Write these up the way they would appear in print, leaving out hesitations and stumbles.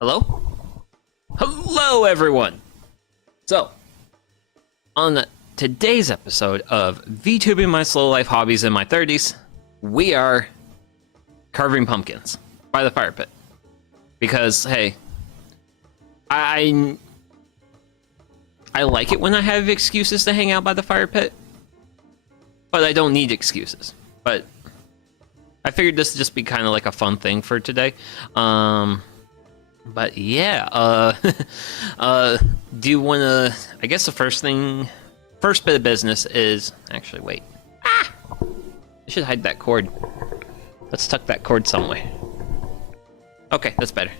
Hello? Hello, everyone! So, on today's episode of VTubing My Slow Life Hobbies in My 30s, we are carving pumpkins by the fire pit. Because, hey, I like it when I have excuses to hang out by the fire pit, but I don't need excuses. But I figured this would just be kind of like a fun thing for today. But yeah, do you want to, I guess the first bit of business is, actually, wait. I should hide that cord. Let's tuck that cord somewhere. Okay, that's better.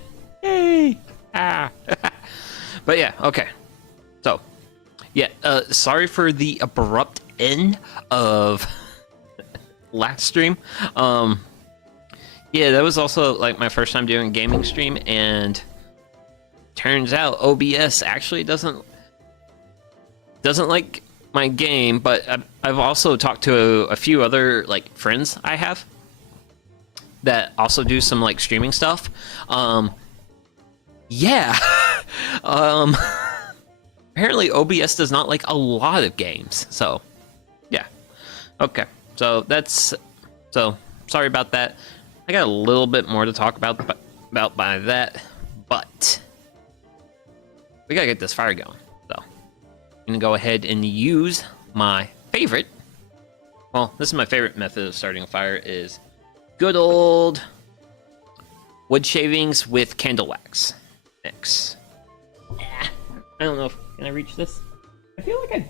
Yay! But yeah, okay. So, yeah, sorry for the abrupt end of last stream. Yeah, that was also like my first time doing a gaming stream, and turns out OBS actually doesn't like my game, but I've also talked to a few other like friends I have that also do some like streaming stuff. Yeah. Apparently OBS does not like a lot of games. So, yeah. Okay. So sorry about that. I got a little bit more to talk about by that, but we gotta get this fire going. So I'm gonna go ahead and use my favorite. Well, this is my favorite method of starting a fire, is good old wood shavings with candle wax mix. I don't know if can I reach this. I feel like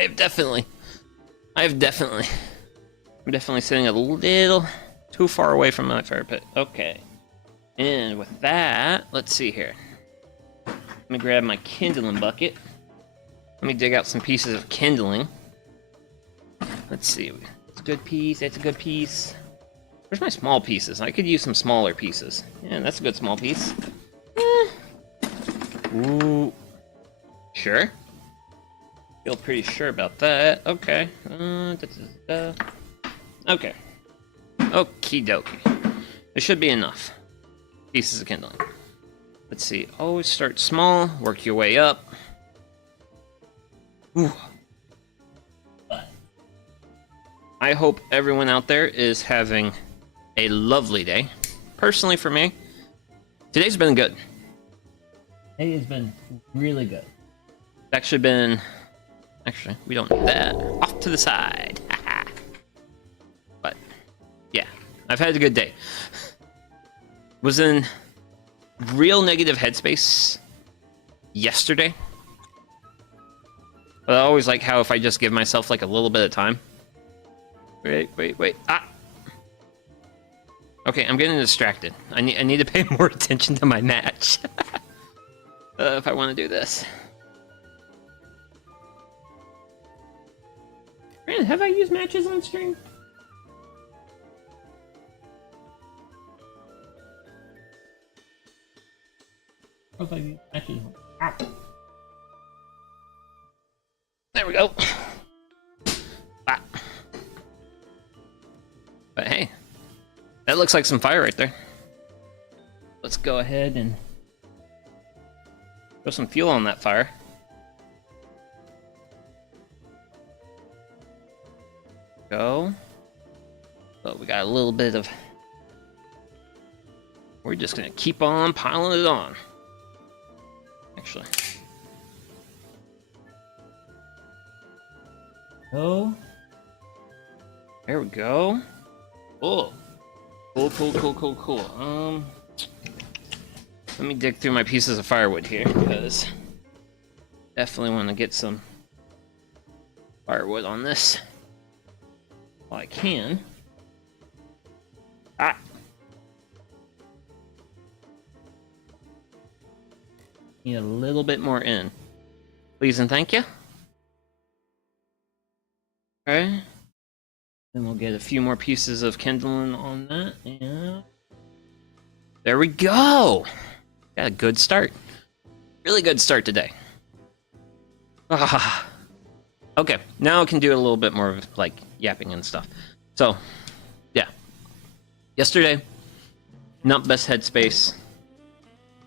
I'm definitely sitting a little too far away from my fire pit. Okay. And with that, let's see here. Let me grab my kindling bucket. Let me dig out some pieces of kindling. Let's see. That's a good piece. That's a good piece. Where's my small pieces? I could use some smaller pieces. Yeah, that's a good small piece. Ooh. Sure. Feel pretty sure about that. Okay. Okay. Okie dokie. There should be enough pieces of kindling. Let's see. Always start small. Work your way up. Ooh. I hope everyone out there is having a lovely day. Personally, for me, today's been good. Today has been really good. It's actually been... Actually, we don't need that. Off to the side. But, yeah. I've had a good day. Was in real negative headspace yesterday. But I always like how if I just give myself like a little bit of time. Wait. Ah! Okay, I'm getting distracted. I need to pay more attention to my match. If I want to do this. Man, have I used matches on stream? What if I use matches? Ah. There we go. Ah. But hey, that looks like some fire right there. Let's go ahead and throw some fuel on that fire. Go. So we got a little bit of... We're just gonna keep on piling it on. Actually. Oh. There we go. Oh. Cool. Let me dig through my pieces of firewood here, because definitely want to get some firewood on this. Well, I can. Ah! Need a little bit more in. Please and thank you. Okay. Then we'll get a few more pieces of kindling on that, and there we go! Got a good start. Really good start today. Ah. Okay, now I can do a little bit more of like yapping and stuff. So, yeah. Yesterday, not best headspace.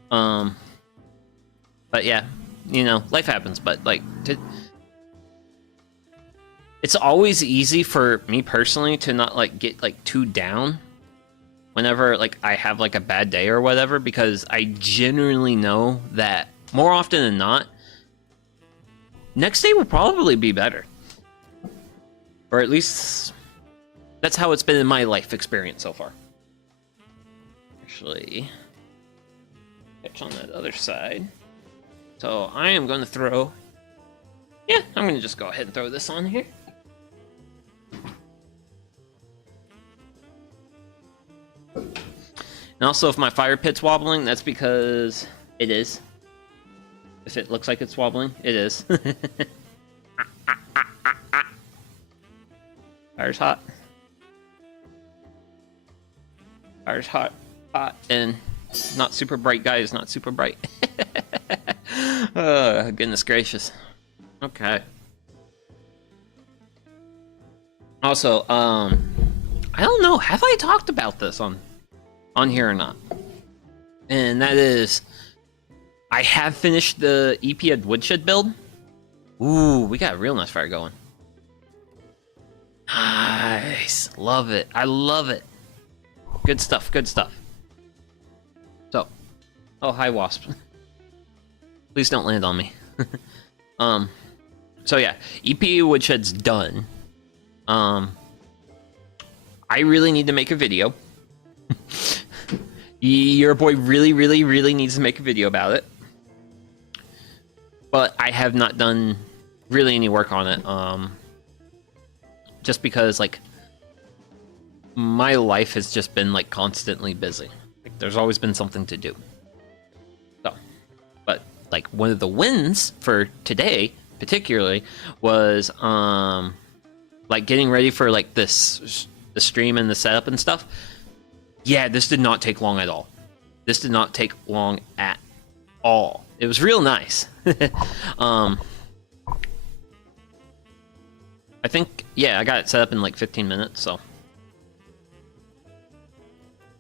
But yeah, you know, life happens. But like, it's always easy for me personally to not like get like too down whenever like I have like a bad day or whatever, because I genuinely know that more often than not, next day will probably be better. Or at least that's how it's been in my life experience so far. Actually, catch on that other side. So I am going to throw... Yeah, I'm going to just go ahead and throw this on here. And also, if my fire pit's wobbling, that's because it is. If it looks like it's wobbling, it is. Fire's hot. Fire's hot. Hot and not super bright, guys. Not super bright. Oh, goodness gracious. Okay. Also, I don't know. Have I talked about this on here or not? And that is, I have finished the EP at Woodshed build. Ooh, we got a real nice fire going. Nice. Love it. I love it. Good stuff. Good stuff. So, oh, hi, Wasp. Please don't land on me. So yeah, EP Woodshed's done. I really need to make a video. Your boy really needs to make a video about it. But I have not done really any work on it. Just because, like, my life has just been, like, constantly busy. Like, there's always been something to do. So, but, like, one of the wins for today, particularly, was, like, getting ready for, like, the stream and the setup and stuff. Yeah, this did not take long at all. This did not take long at all. It was real nice. I think, yeah, I got it set up in like 15 minutes, so.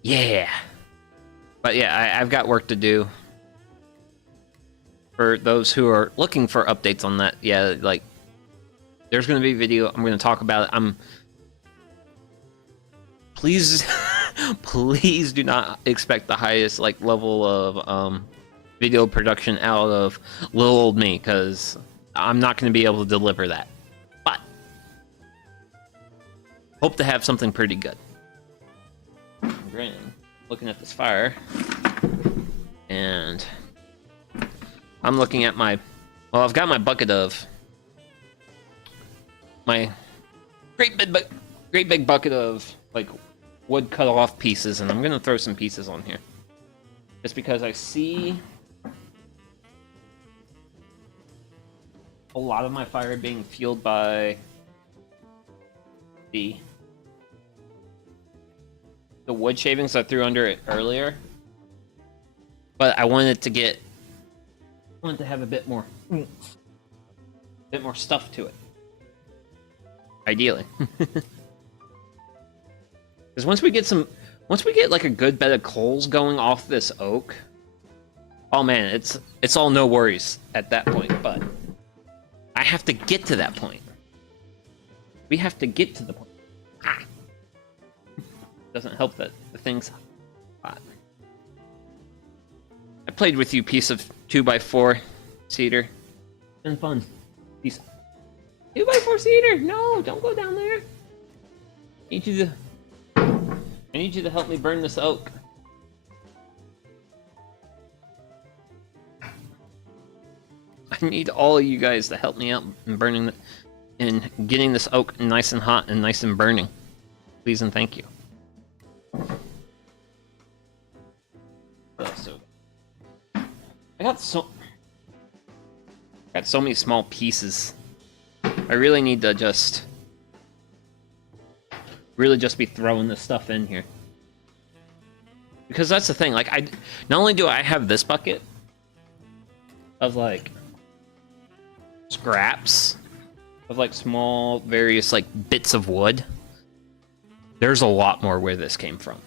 Yeah. But yeah, I've got work to do. For those who are looking for updates on that, yeah, like, there's going to be a video. I'm going to talk about it. Please, please do not expect the highest, like, level of, video production out of little old me, because I'm not going to be able to deliver that. But hope to have something pretty good. Granted, looking at this fire, and I'm looking at my, well, I've got my bucket of my great big bucket of like wood cut off pieces, and I'm gonna throw some pieces on here just because I see a lot of my fire being fueled by the wood shavings I threw under it earlier, but I wanted to have a bit more stuff to it, ideally. Because once we get like a good bed of coals going off this oak, oh man, it's all no worries at that point. But I have to get to that point. We have to get to the point. Doesn't help that the thing's hot. I played with you, piece of 2x4 cedar. It's been fun. Piece 2x4 cedar. No, don't go down there. I need you to help me burn this oak. I need all of you guys to help me out in burning and getting this oak nice and hot and nice and burning. Please and thank you. So I got so many small pieces. I really need to just be throwing this stuff in here, because that's the thing. Like, not only do I have this bucket of like scraps of like small various like bits of wood, there's a lot more where this came from.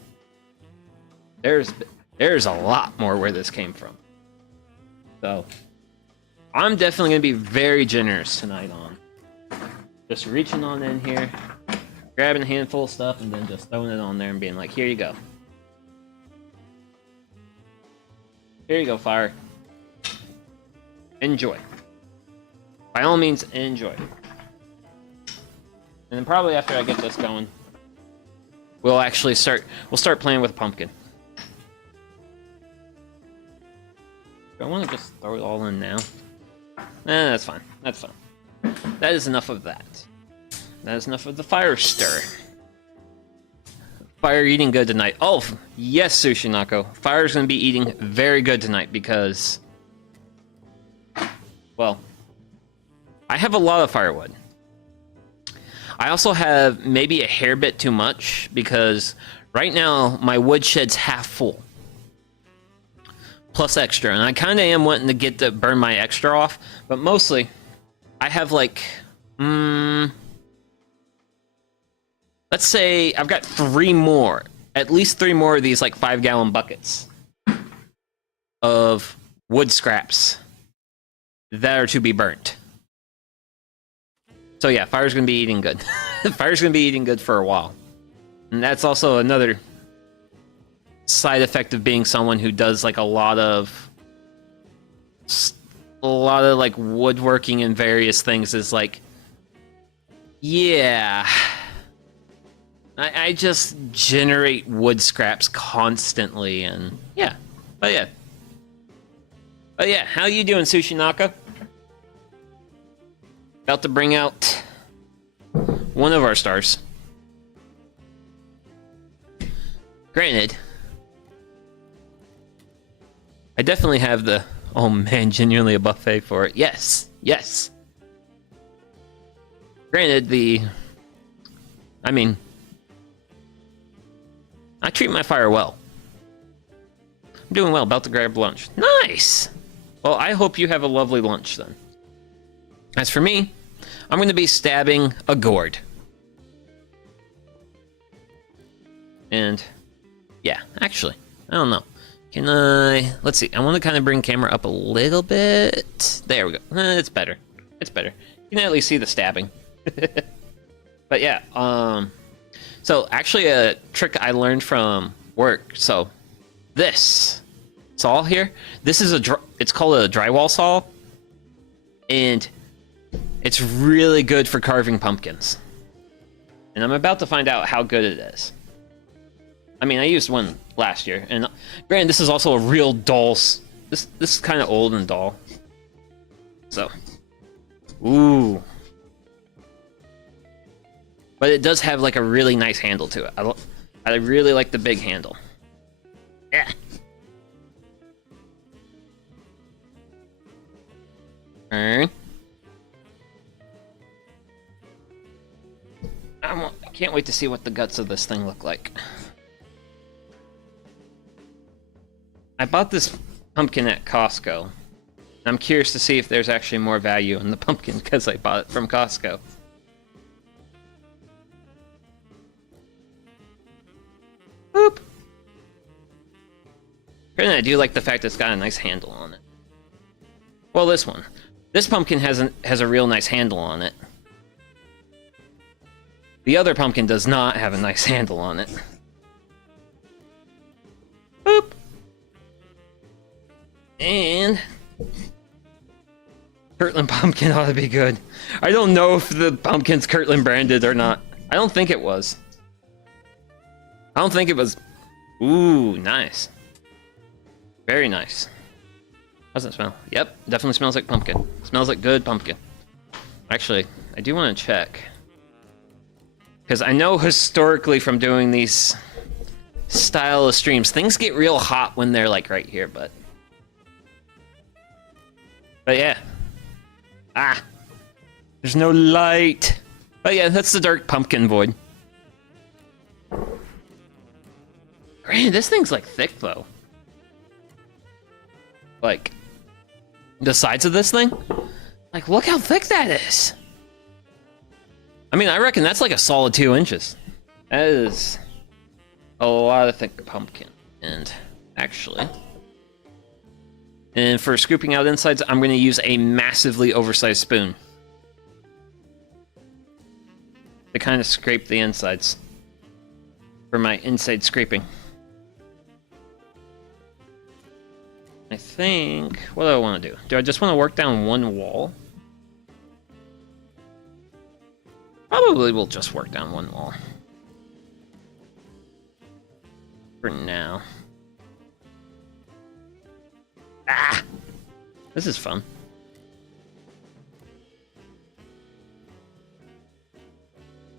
There's a lot more where this came from. So I'm definitely gonna be very generous tonight on just reaching on in here, grabbing a handful of stuff, and then just throwing it on there and being like, here you go. Here you go, fire. Enjoy. By all means, enjoy. And then probably after I get this going, we'll start playing with pumpkin. Do I want to just throw it all in now? That's fine. That's fine. That is enough of that. That is enough of the fire stir. Fire eating good tonight. Oh, yes, Sushinako. Fire's going to be eating very good tonight because, well, I have a lot of firewood. I also have maybe a hair bit too much because right now my woodshed's half full. Plus extra, and I kind of am wanting to get to burn my extra off, but mostly I have like, let's say I've got at least three more of these like 5-gallon buckets of wood scraps that are to be burnt. So yeah, fire's gonna be eating good. Fire's gonna be eating good for a while. And that's also another side effect of being someone who does like a lot of like woodworking and various things is like, yeah, I just generate wood scraps constantly, and yeah, but yeah, how you doing, Sushinaka? About to bring out one of our stars. Granted, I definitely have the, oh man, genuinely a buffet for it. Yes, yes. Granted, I mean, I treat my fire well. I'm doing well, about to grab lunch. Nice! Well, I hope you have a lovely lunch then. As for me, I'm going to be stabbing a gourd. And, yeah, actually, I don't know. Can I... Let's see. I want to kind of bring camera up a little bit. There we go. It's better. It's better. You can at least see the stabbing. But yeah, so actually a trick I learned from work. So this saw here, this is it's called a drywall saw. And it's really good for carving pumpkins. And I'm about to find out how good it is. I mean, I used one last year, and granted, this is also a real dull. This is kind of old and dull. So, ooh, but it does have like a really nice handle to it. I really like the big handle. Yeah. Alright. I can't wait to see what the guts of this thing look like. I bought this pumpkin at Costco. I'm curious to see if there's actually more value in the pumpkin because I bought it from Costco. Boop. And I do like the fact it's got a nice handle on it. Well, this one. This pumpkin has a real nice handle on it. The other pumpkin does not have a nice handle on it. Boop. And Kirtland pumpkin ought to be good. I don't know if the pumpkin's Kirtland branded or not. I don't think it was. I don't think it was. Ooh, nice. Very nice. How does it smell? Yep, definitely smells like pumpkin. Smells like good pumpkin. Actually, I do want to check. Because I know historically from doing these style of streams, things get real hot when they're like right here, but yeah. Ah, there's no light. But yeah, that's the dark pumpkin void. Man, this thing's like thick though. Like, the sides of this thing? Like, look how thick that is. I mean, I reckon that's like a solid 2 inches. That is a lot of thick pumpkin. And actually, and for scooping out insides, I'm going to use a massively oversized spoon to kind of scrape the insides for my inside scraping. I think, what do I want to do? Do I just want to work down one wall? Probably we'll just work down one wall. For now. Ah! This is fun.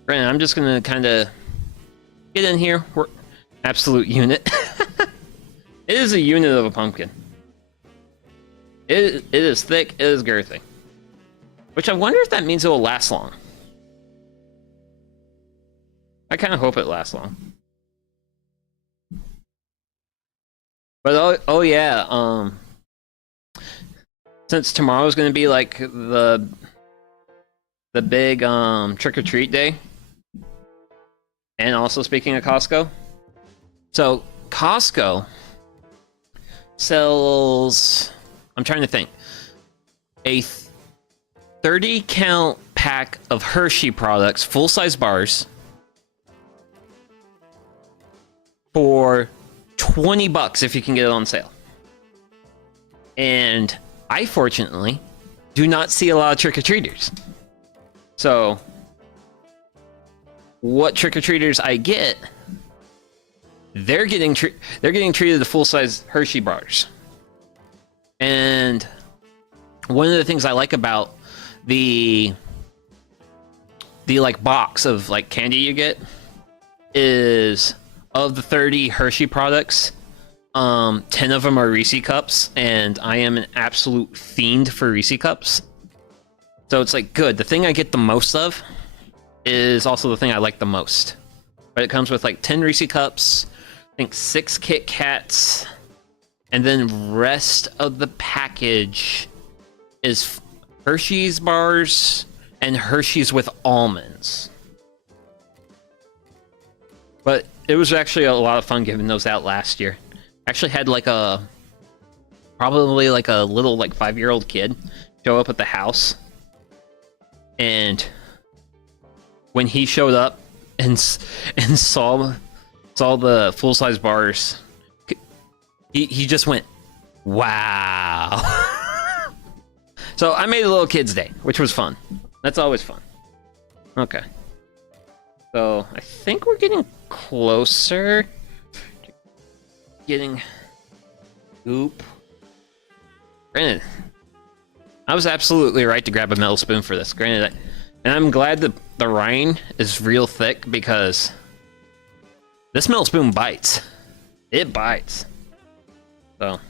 Granted, I'm just gonna kind of get in here. We're absolute unit. It is a unit of a pumpkin. It is thick, it is girthy. Which I wonder if that means it will last long. I kind of hope it lasts long. But oh yeah, since tomorrow's gonna be like the big trick-or-treat day, and also speaking of Costco, so Costco sells, I'm trying to think, a 30 count pack of Hershey products, full-size bars, for $20 if you can get it on sale. And I fortunately do not see a lot of trick-or-treaters. So what trick-or-treaters I get, they're getting treated to full-size Hershey bars. And one of the things I like about the like box of like candy you get is, of the 30 Hershey products, 10 of them are Reese cups, and I am an absolute fiend for Reese cups. So it's like, good. The thing I get the most of is also the thing I like the most. But it comes with like 10 Reese cups, I think 6 Kit Kats, and then rest of the package is Hershey's bars and Hershey's with almonds. But it was actually a lot of fun giving those out last year. Actually had like probably like a little like 5-year-old kid show up at the house, and when he showed up and saw the full-size bars, he just went, wow. So I made a little kid's day, which was fun. That's always fun. Okay. So I think we're getting closer to getting goop. Granted, I was absolutely right to grab a metal spoon for this. Granted, and I'm glad that the rind is real thick, because this metal spoon bites. It bites. So,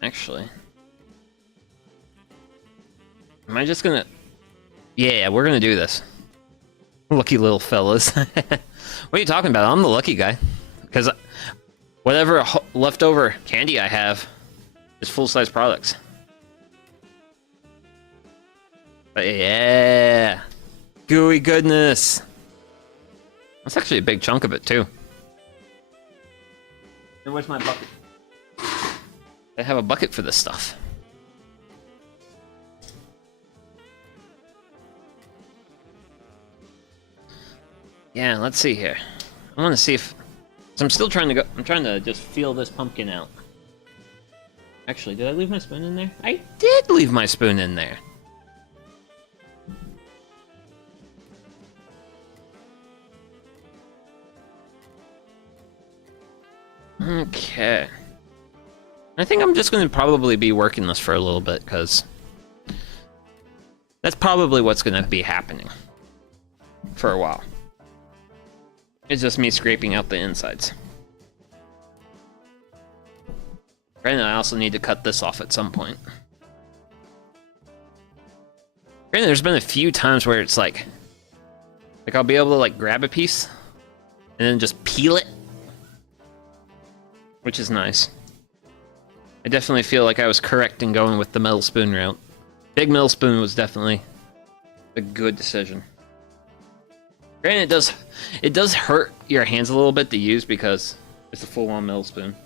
actually, am I just gonna? Yeah, we're gonna do this. Lucky little fellas. What are you talking about? I'm the lucky guy. Because whatever leftover candy I have is full-size products. But yeah. Gooey goodness. That's actually a big chunk of it, too. And where's my bucket? I have a bucket for this stuff. Yeah, let's see here. I want to see if... So I'm still trying to go... I'm trying to just feel this pumpkin out. Actually, did I leave my spoon in there? I did leave my spoon in there. Okay. I think I'm just going to probably be working this for a little bit, because that's probably what's going to be happening for a while. It's just me scraping out the insides. Granted, I also need to cut this off at some point. Granted, there's been a few times where it's like I'll be able to like grab a piece and then just peel it, which is nice. I definitely feel like I was correct in going with the metal spoon route. Big metal spoon was definitely a good decision. Granted, it does hurt your hands a little bit to use because it's a full-on mill spoon.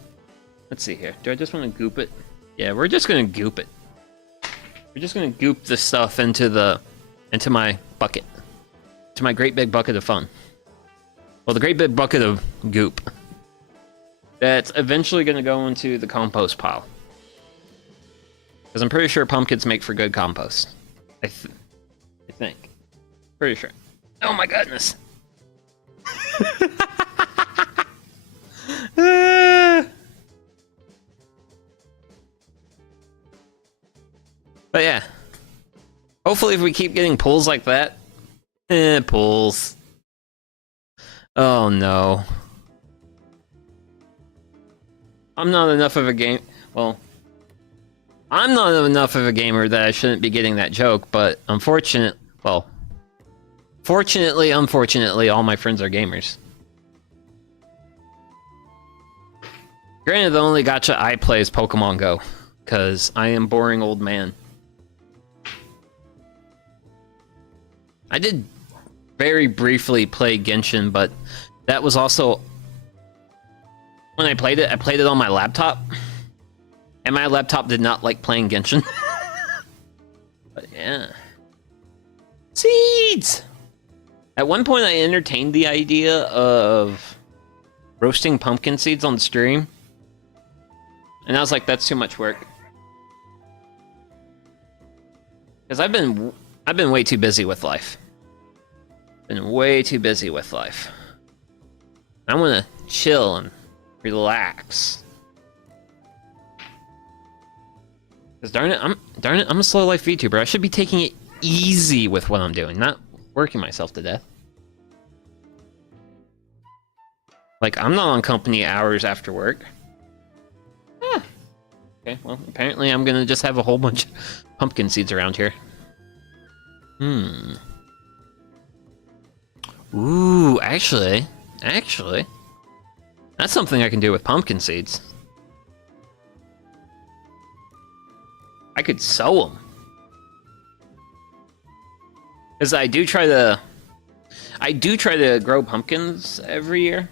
Let's see here. Do I just want to goop it? Yeah, we're just gonna goop it. We're just gonna goop this stuff into my bucket, to my great big bucket of fun. Well, the great big bucket of goop that's eventually gonna go into the compost pile. Because I'm pretty sure pumpkins make for good compost. I think. Pretty sure. Oh my goodness. But yeah. Hopefully if we keep getting pulls like that. Pulls. Oh no. I'm not enough of a game. Well, I'm not enough of a gamer that I shouldn't be getting that joke, but unfortunately, unfortunately, all my friends are gamers. Granted, the only gacha I play is Pokemon Go, because I am boring old man. I did very briefly play Genshin, but that was also... When I played it on my laptop, and my laptop did not like playing Genshin. But yeah. Seeds! At one point I entertained the idea of roasting pumpkin seeds on stream. And I was like, that's too much work. Because I've been way too busy with life. Been way too busy with life. I want to chill and relax. Because darn it, I'm a slow life VTuber. I should be taking it easy with what I'm doing, not working myself to death. Like, I'm not on company hours after work. Okay, well, apparently I'm gonna just have a whole bunch of pumpkin seeds around here. Ooh, actually, that's something I can do with pumpkin seeds. I could sow them. Because I do try to grow pumpkins every year.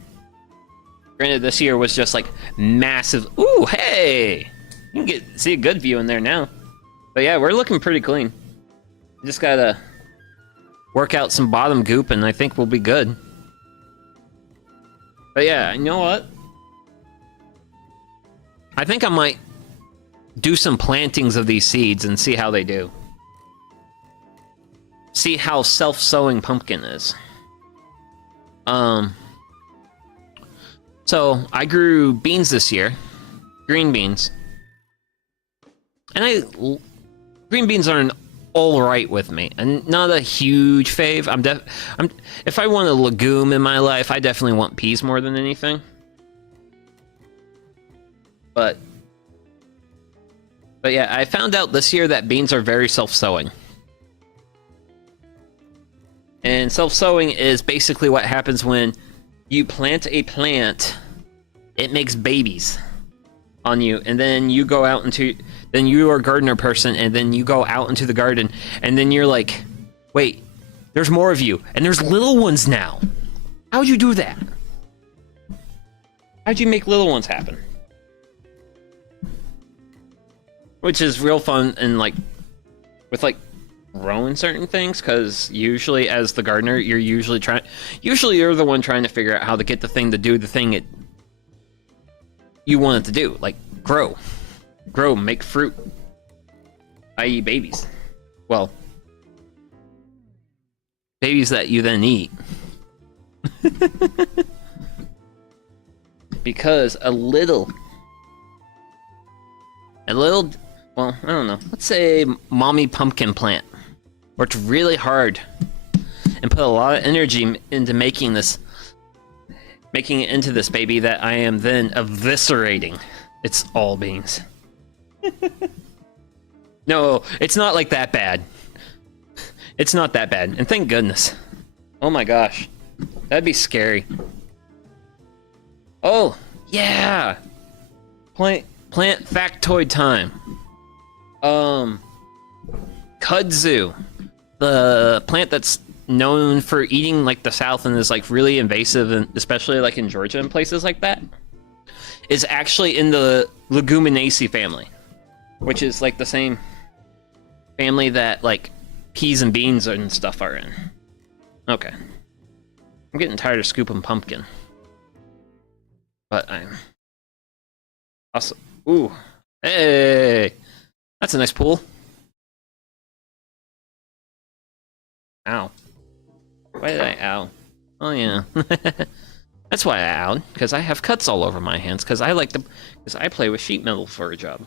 Granted, this year was just like massive. Ooh, hey! You can see a good view in there now. But yeah, we're looking pretty clean. Just gotta work out some bottom goop and I think we'll be good. But yeah, you know what? I think I might do some plantings of these seeds and see how they do. See how self-sowing pumpkin is. So I grew beans this year, green beans, and green beans are an all right with me, and not a huge fave. If I want a legume in my life, I definitely want peas more than anything. But yeah, I found out this year that beans are very self-sowing. And self-sowing is basically what happens when you plant a plant, it makes babies on you, and then you go out into, then you are a gardener person, and then you go out into the garden, and then you're like, wait, there's more of you, and there's little ones now. How'd you do that? How'd you make little ones happen? Which is real fun, and like, with like, growing certain things, because usually as the gardener, you're usually you're the one trying to figure out how to get the thing to do the thing you want it to do, like grow, make fruit, i.e. babies. Well, babies that you then eat. Because a little, well, I don't know, let's say mommy pumpkin plant worked really hard and put a lot of energy into making it into this baby that I am then eviscerating. It's all beans. No, it's not like that bad. It's not that bad, and thank goodness. Oh my gosh, that'd be scary. Oh, yeah! Plant factoid time. Kudzu. The plant that's known for eating like the South and is like really invasive, and especially like in Georgia and places like that, is actually in the Leguminosae family, which is like the same family that like peas and beans and stuff are in. Okay. I'm getting tired of scooping pumpkin. But I'm also... Ooh. Hey! That's a nice pool. Ow. Why did I ow? Oh yeah. That's why I owed, because I have cuts all over my hands, because I play with sheet metal for a job.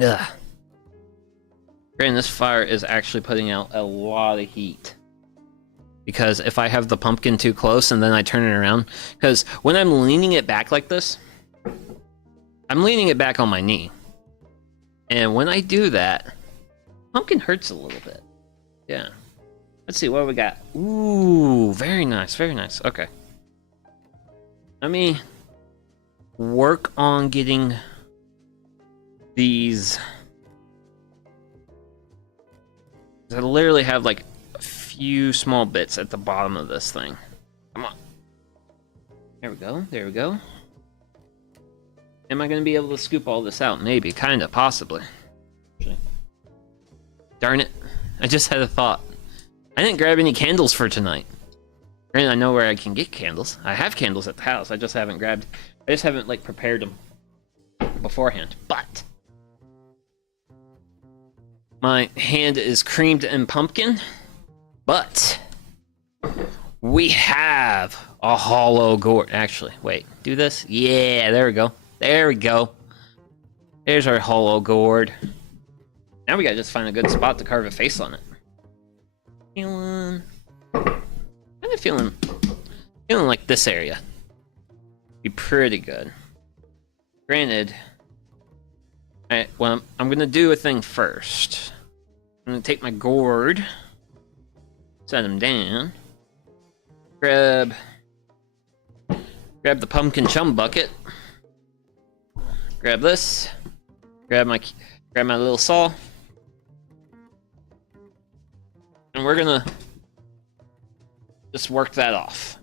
Ugh. Granted, this fire is actually putting out a lot of heat. Because if I have the pumpkin too close and then I turn it around, because when I'm leaning it back like this, I'm leaning it back on my knee. And when I do that, pumpkin hurts a little bit. Yeah. Let's see what we got. Ooh, very nice, very nice. Okay. Let me work on getting these. I literally have like a few small bits at the bottom of this thing. Come on. There we go, there we go. Am I going to be able to scoop all this out? Maybe, kind of, possibly. Actually. Darn it. I just had a thought. I didn't grab any candles for tonight. Granted, I know where I can get candles. I have candles at the house. I just haven't like prepared them beforehand. But my hand is creamed in pumpkin. But we have a hollow gourd. Actually, wait, do this? Yeah, there we go. There we go. There's our hollow gourd. Now we gotta just find a good spot to carve a face on it. Kind of feeling like this area be pretty good. Granted, well, I'm gonna do a thing first. I'm gonna take my gourd, set him down, grab the pumpkin chum bucket, grab this, grab my little saw. And we're gonna just work that off.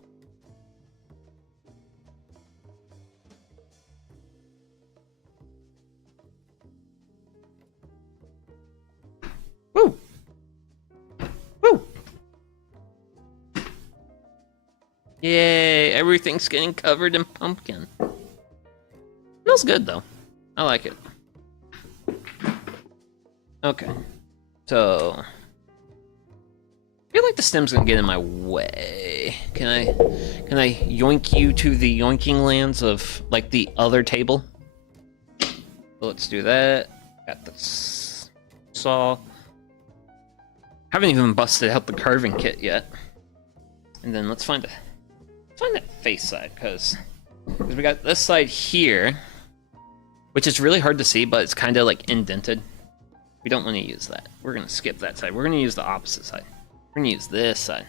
Woo! Woo! Yay, everything's getting covered in pumpkin. Smells good though. I like it. Okay. So I feel like the stem's gonna get in my way. Can I yoink you to the yoinking lands of like the other table? So let's do that. Got the saw. Haven't even busted out the carving kit yet. And then let's find that face side, because we got this side here, which is really hard to see, but it's kind of like indented. We don't want to use that. We're gonna skip that side. We're gonna use the opposite side. We're gonna use this side.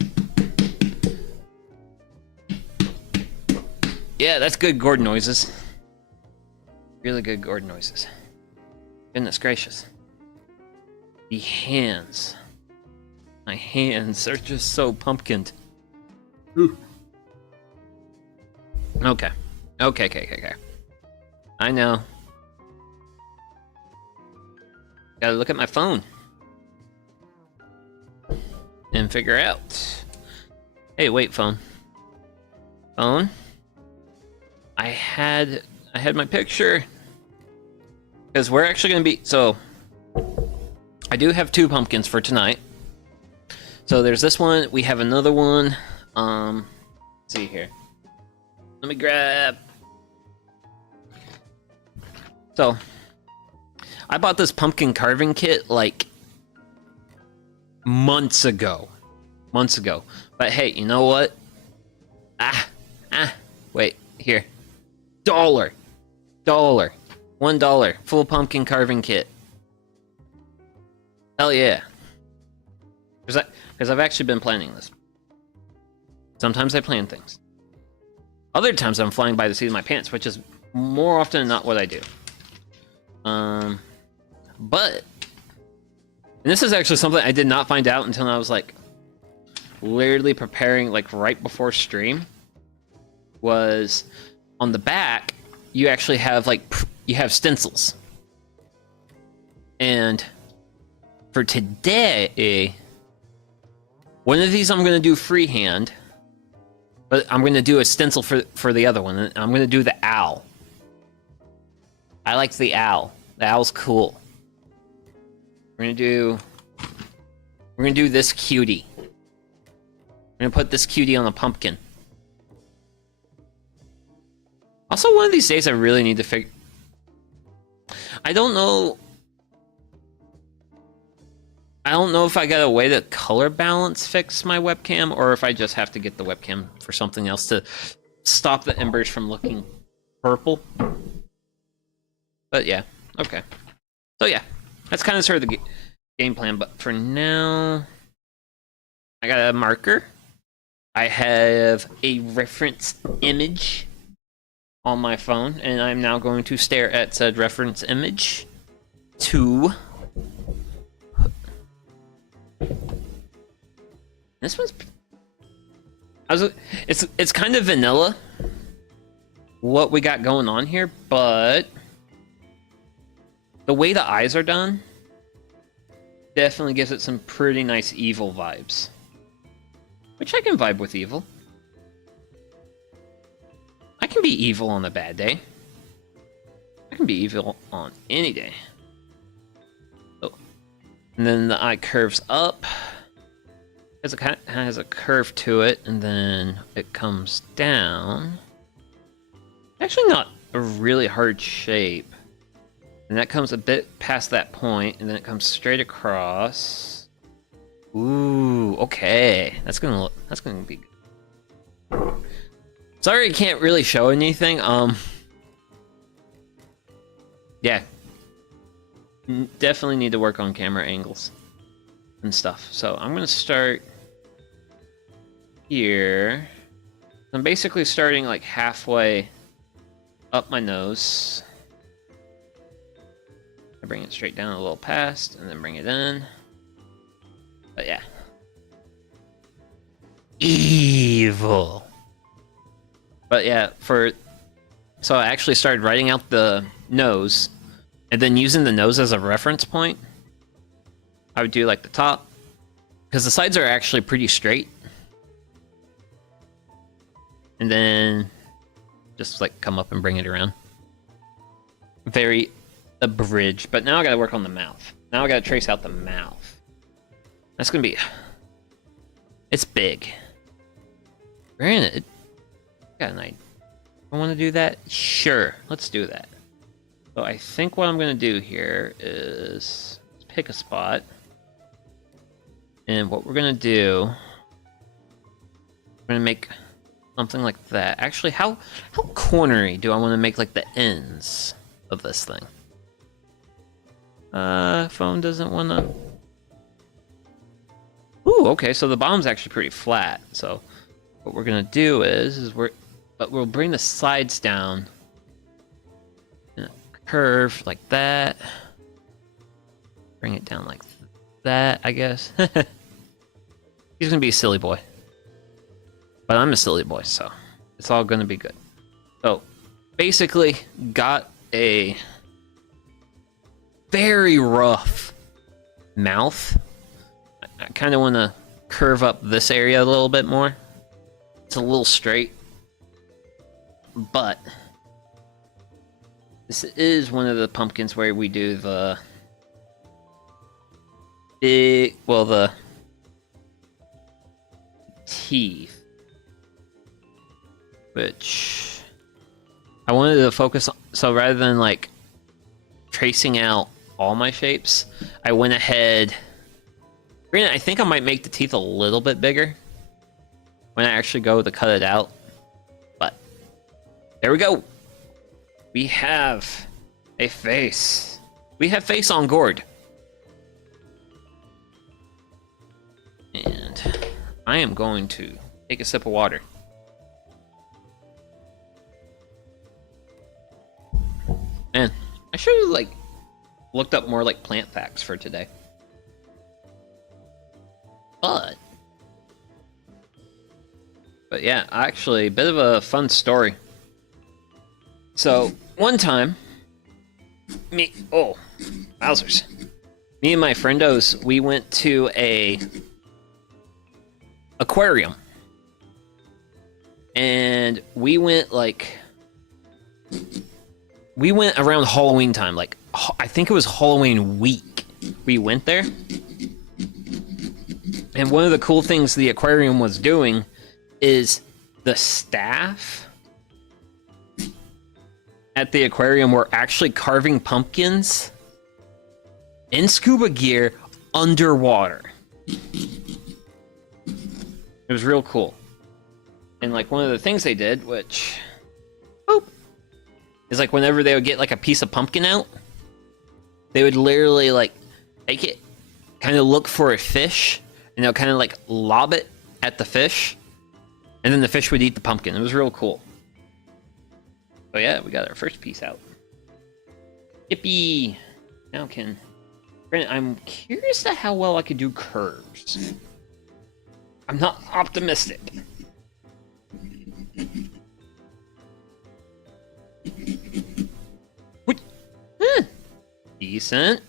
Yeah, that's good gourd noises. Really good gourd noises. Goodness gracious. The hands. My hands are just so pumpkined. Ooh. Okay. Okay. I know. Gotta look at my phone and figure out. Hey, wait, phone. Phone. I had my picture, because we're actually gonna be, so I do have 2 pumpkins for tonight. So there's this one. We have another one. Let's see here. Let me grab. So I bought this pumpkin carving kit like months ago. But hey, you know what? Wait, here. $1. $1. Full pumpkin carving kit. Hell yeah. Because I've actually been planning this. Sometimes I plan things. Other times I'm flying by the seat of my pants, which is more often than not what I do. But And this is actually something I did not find out until I was like literally preparing like right before stream. Was on the back, you actually have like you have stencils. And for today, one of these I'm going to do freehand, but I'm going to do a stencil for the other one. And I'm going to do the owl. I like the owl. The owl's cool. We're going to do this cutie. We're going to put this cutie on a pumpkin. Also, one of these days I really need to figure... I don't know if I got a way to color balance fix my webcam, or if I just have to get the webcam for something else to stop the embers from looking purple. But yeah, okay. So yeah, that's kind of sort of the game plan, but for now, I got a marker. I have a reference image on my phone, and I'm now going to stare at said reference image to... This one's... It's kind of vanilla, what we got going on here, but the way the eyes are done definitely gives it some pretty nice evil vibes. Which I can vibe with evil. I can be evil on a bad day. I can be evil on any day. Oh. And then the eye curves up. It has a curve to it, and then it comes down. Actually not a really hard shape. And that comes a bit past that point, and then it comes straight across. Ooh, okay. That's gonna be good. Sorry I can't really show anything. Yeah. Definitely need to work on camera angles and stuff. So I'm gonna start here. I'm basically starting like halfway up my nose. I bring it straight down a little past, and then bring it in. But yeah. Evil. But yeah, so I actually started writing out the nose, and then using the nose as a reference point. I would do like the top, because the sides are actually pretty straight. And then just like come up and bring it around. Very abridged, but now I gotta work on the mouth. Now I gotta trace out the mouth. That's gonna be... It's big. Granted, got an idea. I want to do that? Sure, let's do that. So I think what I'm gonna do here is pick a spot. And what we're gonna do, we're gonna make something like that. Actually, how cornery do I want to make like the ends of this thing? Phone doesn't want to... Ooh, okay, so the bottom's actually pretty flat. So what we're gonna do is we'll bring the sides down in a curve like that. Bring it down like that, I guess. He's gonna be a silly boy. But I'm a silly boy, so it's all gonna be good. So basically got a very rough mouth. I kind of want to curve up this area a little bit more. It's a little straight. But this is one of the pumpkins where we do the the teeth, which I wanted to focus on. So rather than like tracing out all my shapes, I went ahead. Granted, I think I might make the teeth a little bit bigger when I actually go to cut it out. But there we go. We have a face. We have face on gourd. And I am going to take a sip of water. And I should have like looked up more like plant facts for today. But yeah, actually, a bit of a fun story. So one time, wowzers. Me and my friendos, we went to a aquarium. And we went around Halloween time, like I think it was Halloween week. We went there. And one of the cool things the aquarium was doing is the staff at the aquarium were actually carving pumpkins in scuba gear underwater. It was real cool. And like one of the things they did, which is like whenever they would get like a piece of pumpkin out, they would literally like take it, kind of look for a fish, and they'll kind of like lob it at the fish, and then the fish would eat the pumpkin. It was real cool. So yeah, we got our first piece out. Yippee! Now granted, I'm curious to how well I could do curves. I'm not optimistic. Decent.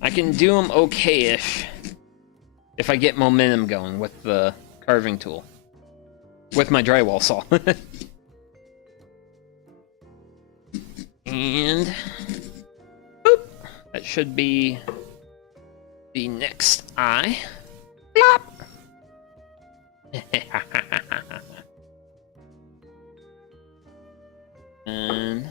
I can do them okay-ish if I get momentum going with the carving tool. With my drywall saw. And boop. That should be the next eye. Plop. And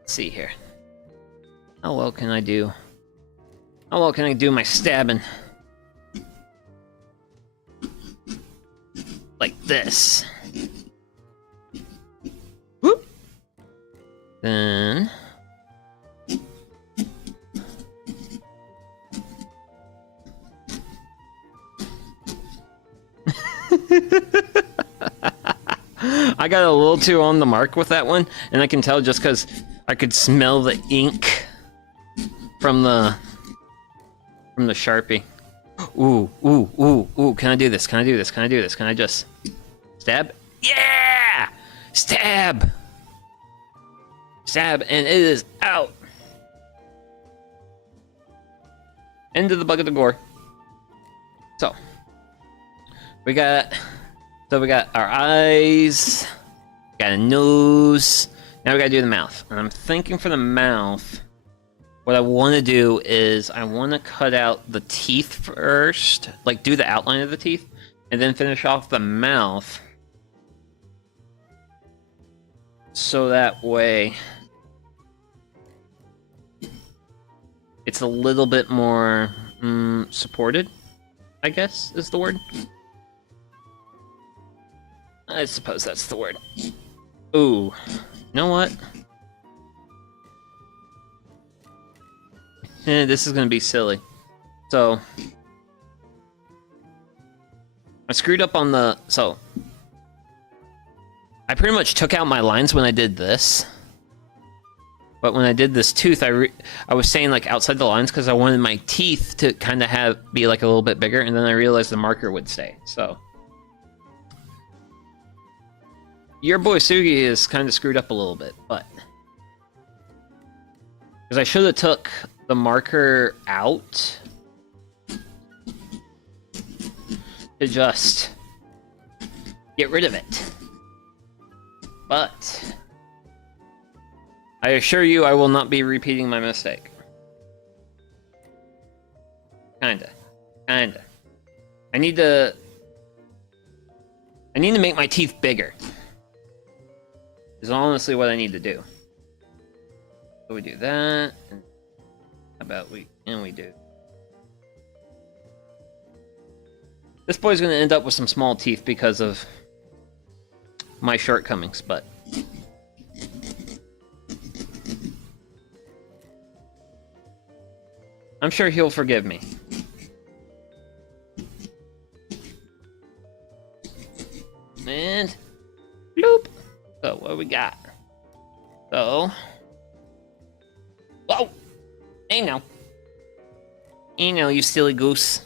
let's see here. How well can I do? How well can I do my stabbing? Like this. Whoop. Then I got a little too on the mark with that one, and I can tell just because I could smell the ink from the Sharpie. Ooh, can I do this? Can I do this? Can I do this? Can I just stab? Yeah! Stab! Stab, and it is out. End of the bucket of gore. So we got our eyes, got a nose. Now we gotta do the mouth. And I'm thinking for the mouth, what I want to do is I want to cut out the teeth first, like do the outline of the teeth, and then finish off the mouth. So that way it's a little bit more supported, I guess is the word. I suppose that's the word. Ooh, you know what? This is gonna be silly. So I screwed up on the... So I pretty much took out my lines when I did this. But when I did this tooth, I was saying like outside the lines because I wanted my teeth to kind of be like a little bit bigger, and then I realized the marker would stay. So your boy Sugi is kind of screwed up a little bit, but because I should have took the marker out to just get rid of it. But I assure you I will not be repeating my mistake. Kinda. I need to make my teeth bigger. Is honestly what I need to do. So we do that. And how about we do. This boy's gonna end up with some small teeth because of my shortcomings, but I'm sure he'll forgive me. And bloop. So what do we got? So Hey now. You know, you silly goose.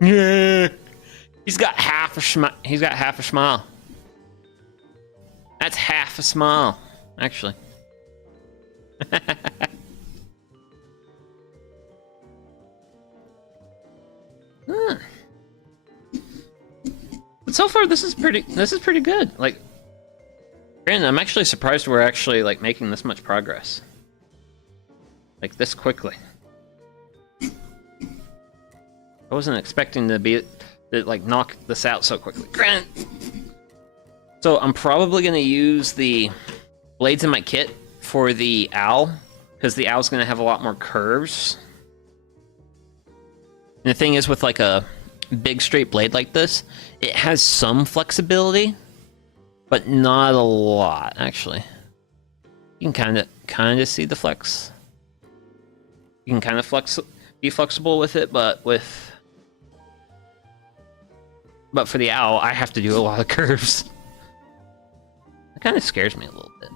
Yeah. He's got half a smile. He's got half a smile. That's half a smile, actually. Huh. But so far, this is pretty good. Like, granted, I'm actually surprised we're actually like making this much progress, like this quickly. I wasn't expecting to like knock this out so quickly. Granted, so I'm probably gonna use the blades in my kit for the owl, because the owl's gonna have a lot more curves. And the thing is, with like a big straight blade like this, it has some flexibility, but not a lot, actually. You can kind of see the flex. You can kind of be flexible with it, but for the owl, I have to do a lot of curves. That kind of scares me a little bit.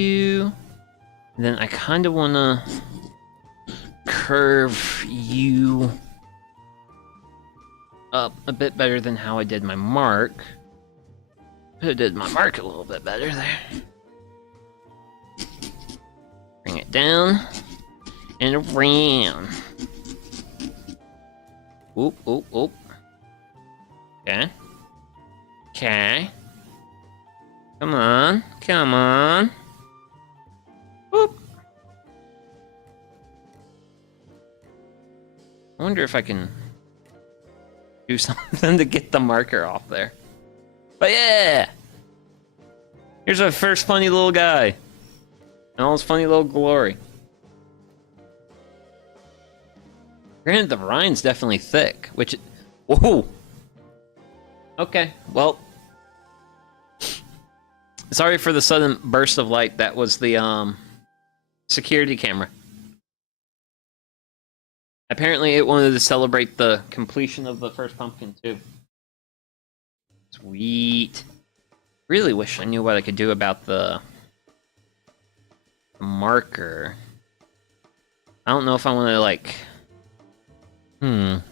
And then I kind of want to curve you up a bit better than how I did my mark. Could have did my mark a little bit better there. Bring it down and around. Oop, oop, oop. Okay. Okay. Come on. Come on. Oop. I wonder if I can do something to get the marker off there. But yeah! Here's our first funny little guy. And all his funny little glory. Granted, the rind's definitely thick, which... Whoa! Okay, well... Sorry for the sudden burst of light. That was the, security camera. Apparently it wanted to celebrate the completion of the first pumpkin, too. Sweet. Really wish I knew what I could do about the marker. I don't know if I want to, like... You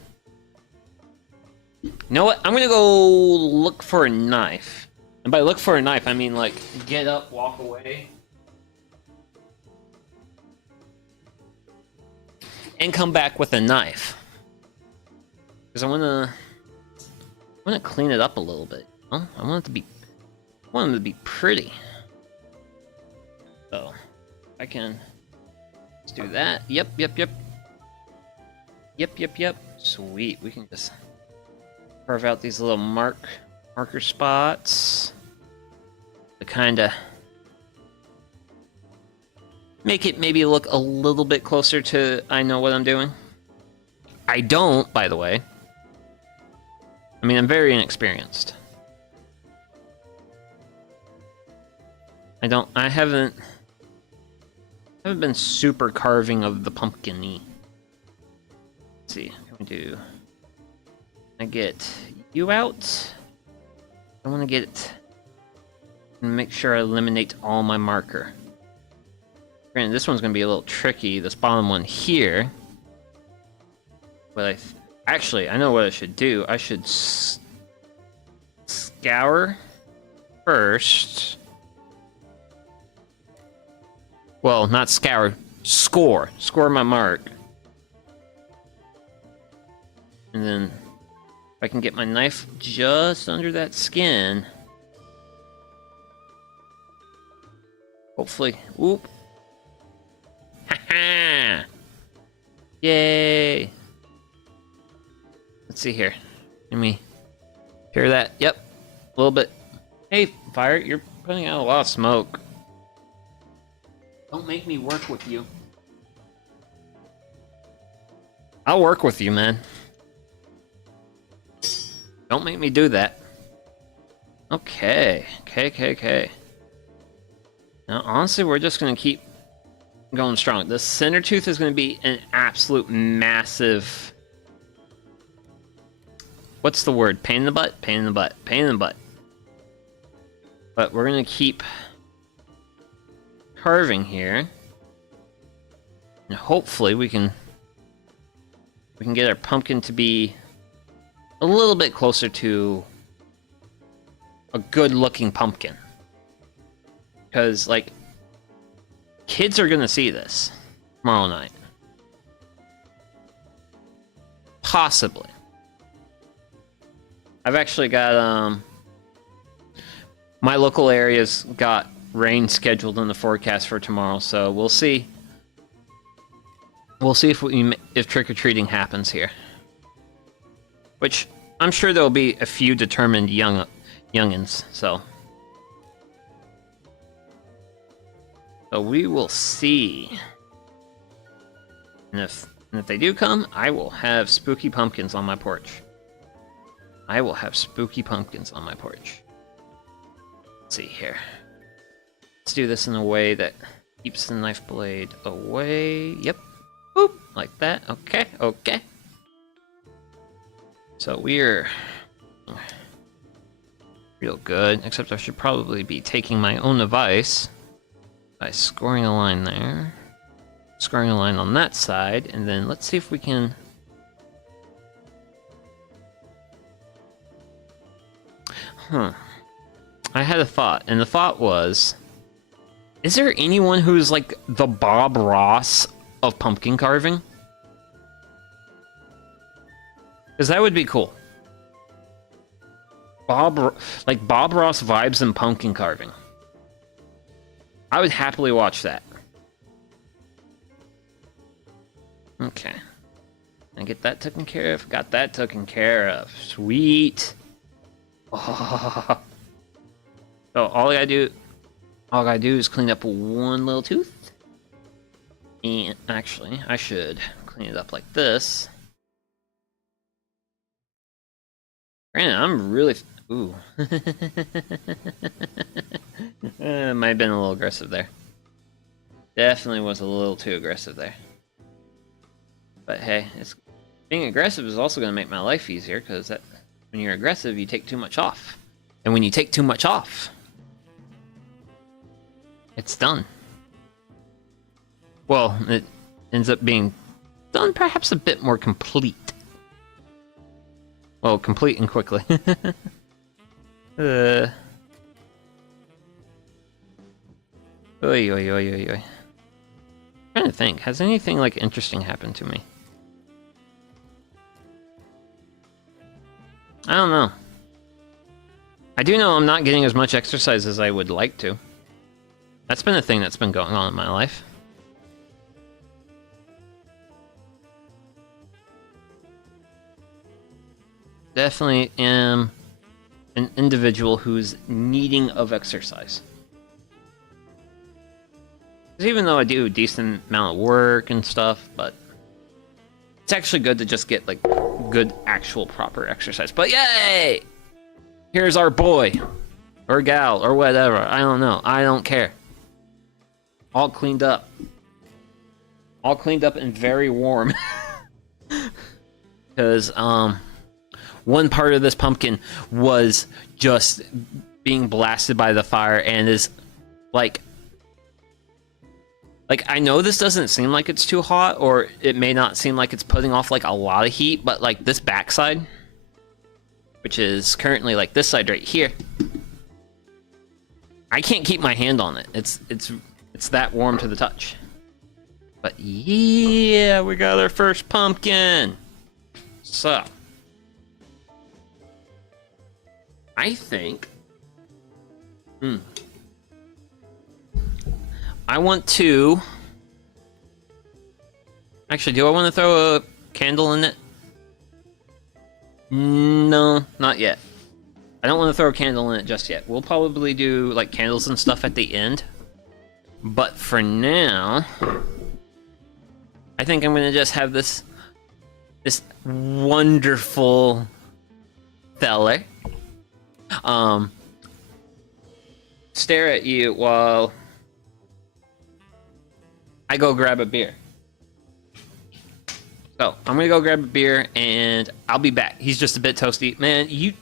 know what? I'm gonna go look for a knife. And by look for a knife, I mean, like, get up, walk away. And come back with a knife. Because I want to clean it up a little bit. Well, I want it to be pretty. So, I can let's do that. Yep. Sweet. We can just carve out these little marker spots to kind of make it maybe look a little bit closer to I know what I'm doing. I don't, by the way. I mean, I'm very inexperienced. I haven't been super carving of the pumpkin-y. Let's see, what can we do? I get you out. I want to get it and make sure I eliminate all my marker. Granted, this one's going to be a little tricky, this bottom one here. But actually, I know what I should do. I should scour first. Well, not scour, score. Score my mark. And then, if I can get my knife just under that skin. Hopefully, whoop. Ha-ha! Yay! Let's see here. Let me hear that. Yep, a little bit. Hey, fire, you're putting out a lot of smoke. Don't make me work with you. I'll work with you, man. Don't make me do that. Okay. Now, honestly, we're just going to keep going strong. The center tooth is going to be an absolute massive... What's the word? Pain in the butt? Pain in the butt. Pain in the butt. But we're going to keep carving here. And hopefully we can get our pumpkin to be a little bit closer to a good looking pumpkin. Because, like, kids are gonna see this tomorrow night. Possibly. I've actually got, my local area's got rain scheduled in the forecast for tomorrow, so we'll see. We'll see if trick-or-treating happens here. Which, I'm sure there'll be a few determined youngins, so... So we will see. And if they do come, I will have spooky pumpkins on my porch. I will have spooky pumpkins on my porch. Let's see here. Let's do this in a way that keeps the knife blade away. Yep. Boop. Like that. Okay. Okay. So we're real good, except I should probably be taking my own advice by scoring a line there, scoring a line on that side, and then let's see if we can... I had a thought, and the thought was, is there anyone who's like the Bob Ross of pumpkin carving? Because that would be cool. Bob Ross vibes in pumpkin carving. I would happily watch that. Okay. And get that taken care of. Got that taken care of. Sweet. Oh. So all I gotta do is clean up one little tooth. And actually, I should clean it up like this. Granted, I'm really... Ooh. Might have been a little aggressive there. Definitely was a little too aggressive there. But hey, being aggressive is also going to make my life easier, because when you're aggressive, you take too much off. And when you take too much off, it's done. Well, it ends up being done perhaps a bit more complete. Well, complete and quickly. Oy, oy, oy, oy, oy. I'm trying to think, has anything like interesting happened to me? I don't know. I do know I'm not getting as much exercise as I would like to. That's been a thing that's been going on in my life. Definitely am an individual who's needing of exercise. Even though I do a decent amount of work and stuff, but it's actually good to just get like good actual proper exercise. But yay! Here's our boy or gal or whatever. I don't know. I don't care. All cleaned up. All cleaned up and very warm. Because one part of this pumpkin was just being blasted by the fire and is like I know this doesn't seem like it's too hot, or it may not seem like it's putting off like a lot of heat, but like this backside, which is currently like this side right here, I can't keep my hand on it. It's that warm to the touch. But yeah, we got our first pumpkin. So I think I want to... Actually, do I want to throw a candle in it? No, not yet. I don't want to throw a candle in it just yet. We'll probably do like candles and stuff at the end. But for now, I think I'm going to just have this wonderful fella stare at you while I go grab a beer. So, I'm gonna go grab a beer, and I'll be back. He's just a bit toasty. Man, you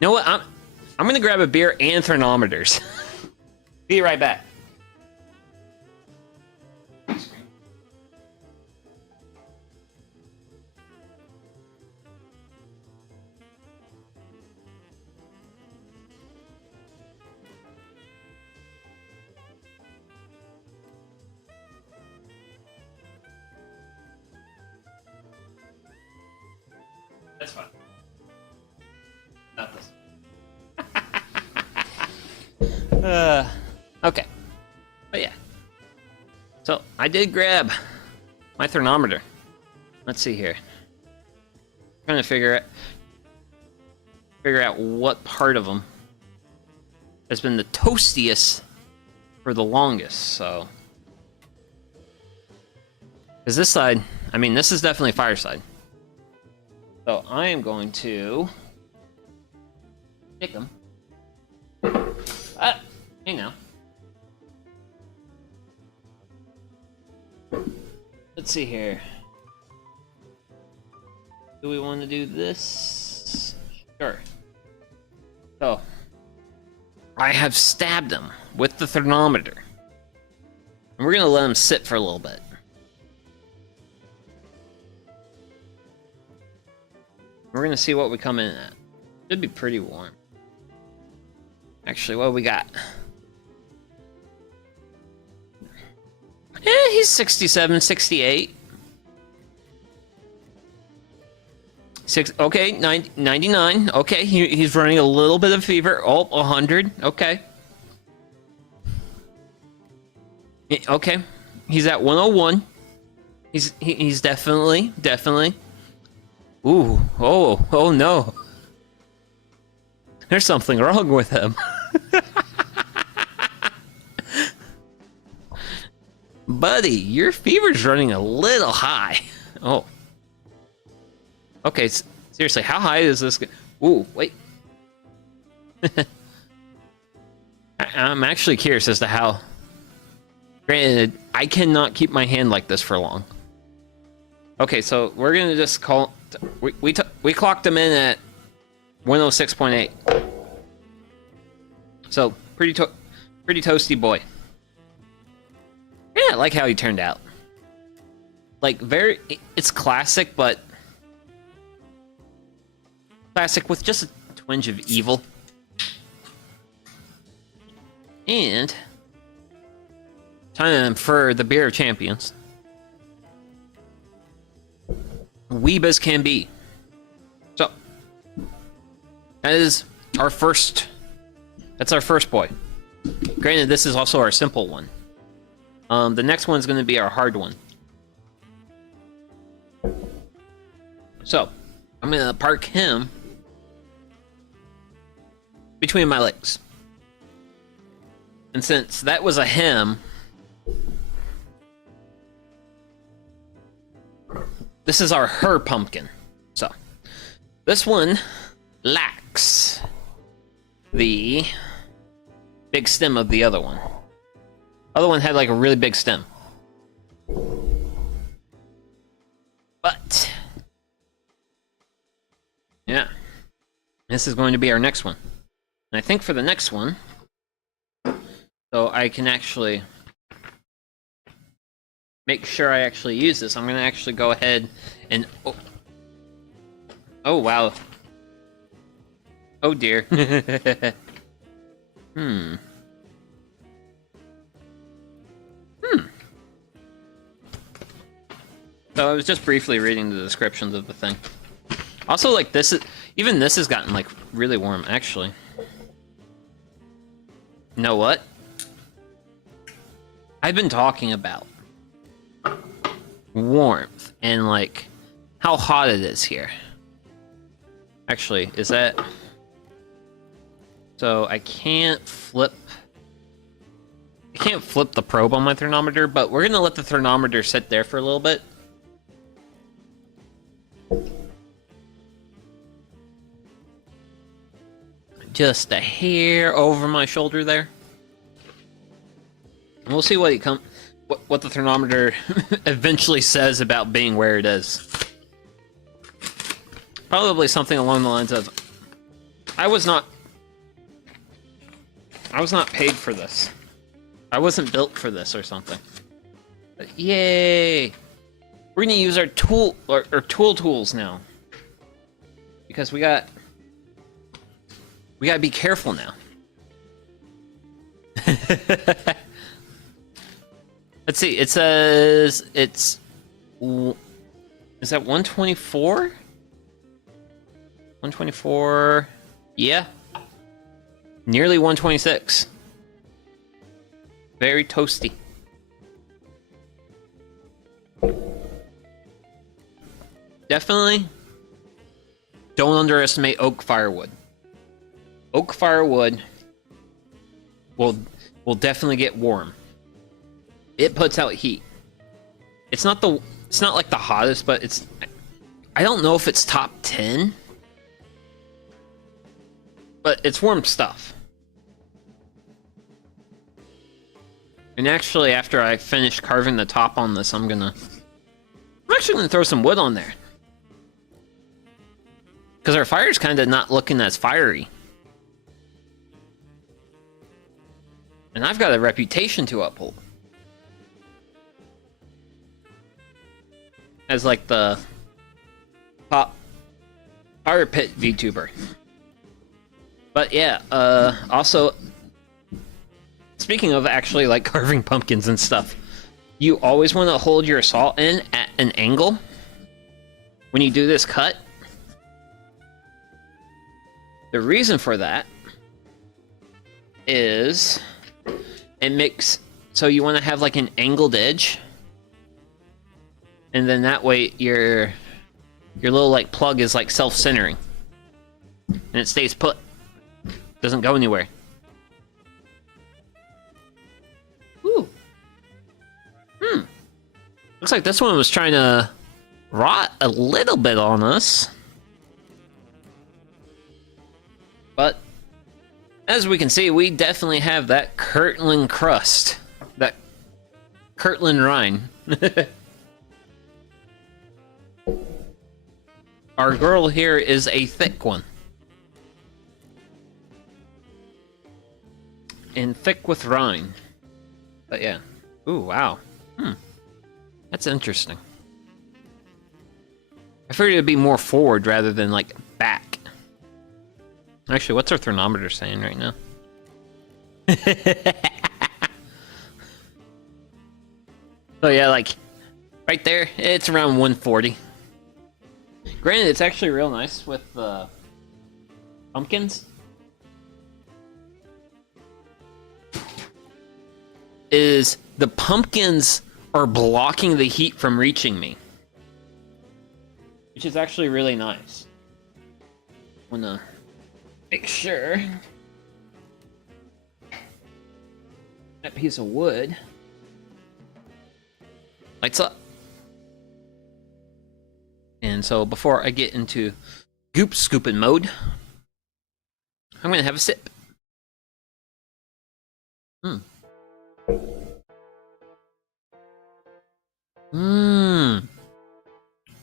know what? I'm gonna grab a beer and thermometers. Be right back. That's fine. Not this. Okay. But yeah. So, I did grab my thermometer. Let's see here. I'm trying to figure out what part of them has been the toastiest for the longest, so. Because this side, I mean, this is definitely fireside. So I am going to pick them. Hey now. Let's see here. Do we want to do this? Sure. So I have stabbed them with the thermometer. And we're gonna let them sit for a little bit. We're gonna see what we come in at. Should be pretty warm. Actually, what do we got? Yeah, he's 67, 68. Okay, 99. Okay, he's running a little bit of fever. Oh, 100. Okay. Okay, he's at 101. He's definitely. Ooh, oh no. There's something wrong with him. Buddy, your fever's running a little high. Oh. Okay, seriously, how high is this? Ooh, wait. I'm actually curious as to how. Granted, I cannot keep my hand like this for long. Okay, so we're gonna just call. We clocked him in at 106.8. So pretty toasty boy. Yeah, I like how he turned out. Like it's classic, but classic with just a twinge of evil. And time for the beer of champions. Weeb as can be. So that is our first. That's our first boy. Granted, this is also our simple one. The next one's going to be our hard one. So I'm going to park him between my legs. And since that was a him, this is our her pumpkin. So this one lacks the big stem of the other one. Other one had like a really big stem. But yeah, this is going to be our next one. And I think for the next one, so I can actually make sure I actually use this, I'm going to actually go ahead and... Oh, wow. Oh, dear. So I was just briefly reading the descriptions of the thing. Also, like, this is... Even this has gotten, like, really warm, actually. You know what? I've been talking about warmth and, like, how hot it is here. Actually, is that... So, I can't flip the probe on my thermometer, but we're gonna let the thermometer sit there for a little bit. Just a hair over my shoulder there. And we'll see what the thermometer eventually says about being where it is. Probably something along the lines of, I was not I was not paid for this. I wasn't built for this or something. But yay! We're gonna use our tools now. Because we gotta be careful now. Let's see, it says it's... Is that 124? 124... Yeah. Nearly 126. Very toasty. Definitely don't underestimate oak firewood. Oak firewood will definitely get warm. It puts out heat. It's not like the hottest, but it's... I don't know if it's top 10. But it's warm stuff. And actually, after I finish carving the top on this, I'm actually gonna throw some wood on there. Because our fire's kind of not looking as fiery. And I've got a reputation to uphold. As like the top fire pit VTuber. But yeah, also, speaking of actually like carving pumpkins and stuff, you always want to hold your saw in at an angle when you do this cut. The reason for that is it makes, so you want to have like an angled edge. And then that way your little like plug is like self-centering. And it stays put. Doesn't go anywhere. Ooh. Looks like this one was trying to rot a little bit on us. But as we can see, we definitely have that Kirtland crust. That Kirtland rind. Our girl here is a thick one. And thick with rind. But yeah. Ooh, wow. That's interesting. I figured it'd be more forward rather than, like, back. Actually, what's our thermometer saying right now? So yeah, like, right there, it's around 140. Granted, it's actually real nice with the pumpkins. Is the pumpkins are blocking the heat from reaching me. Which is actually really nice. Wanna make sure that piece of wood lights up. And so before I get into goop scooping mode, I'm gonna have a sip.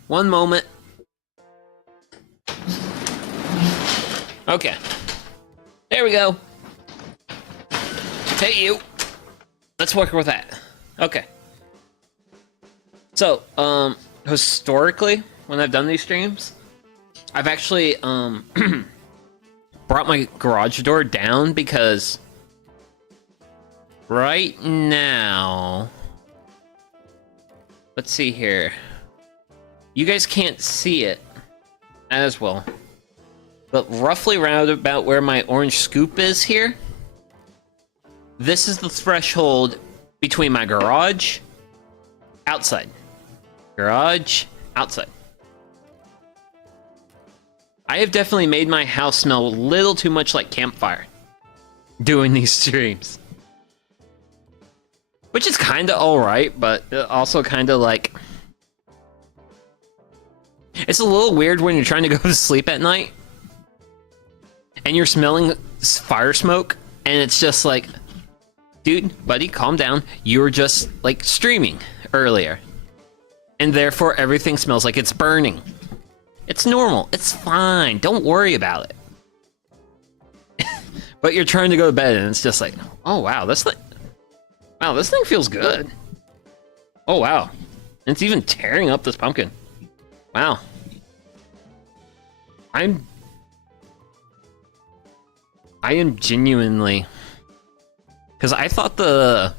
One moment. Okay. There we go. Take you. Let's work with that. Okay. So, historically, when I've done these streams, I've actually, brought my garage door down because right now, let's see here. You guys can't see it as well, but roughly round about where my orange scoop is here, this is the threshold between my garage, outside. Garage, outside. I have definitely made my house smell a little too much like campfire doing these streams. Which is kind of alright, but also kind of like... It's a little weird when you're trying to go to sleep at night and you're smelling fire smoke and it's just like, dude, buddy, calm down. You were just like streaming earlier and therefore everything smells like it's burning. It's normal. It's fine. Don't worry about it. But you're trying to go to bed, and it's just like, oh wow, this thing feels good. Oh wow, and it's even tearing up this pumpkin. Wow. I am genuinely, because I thought the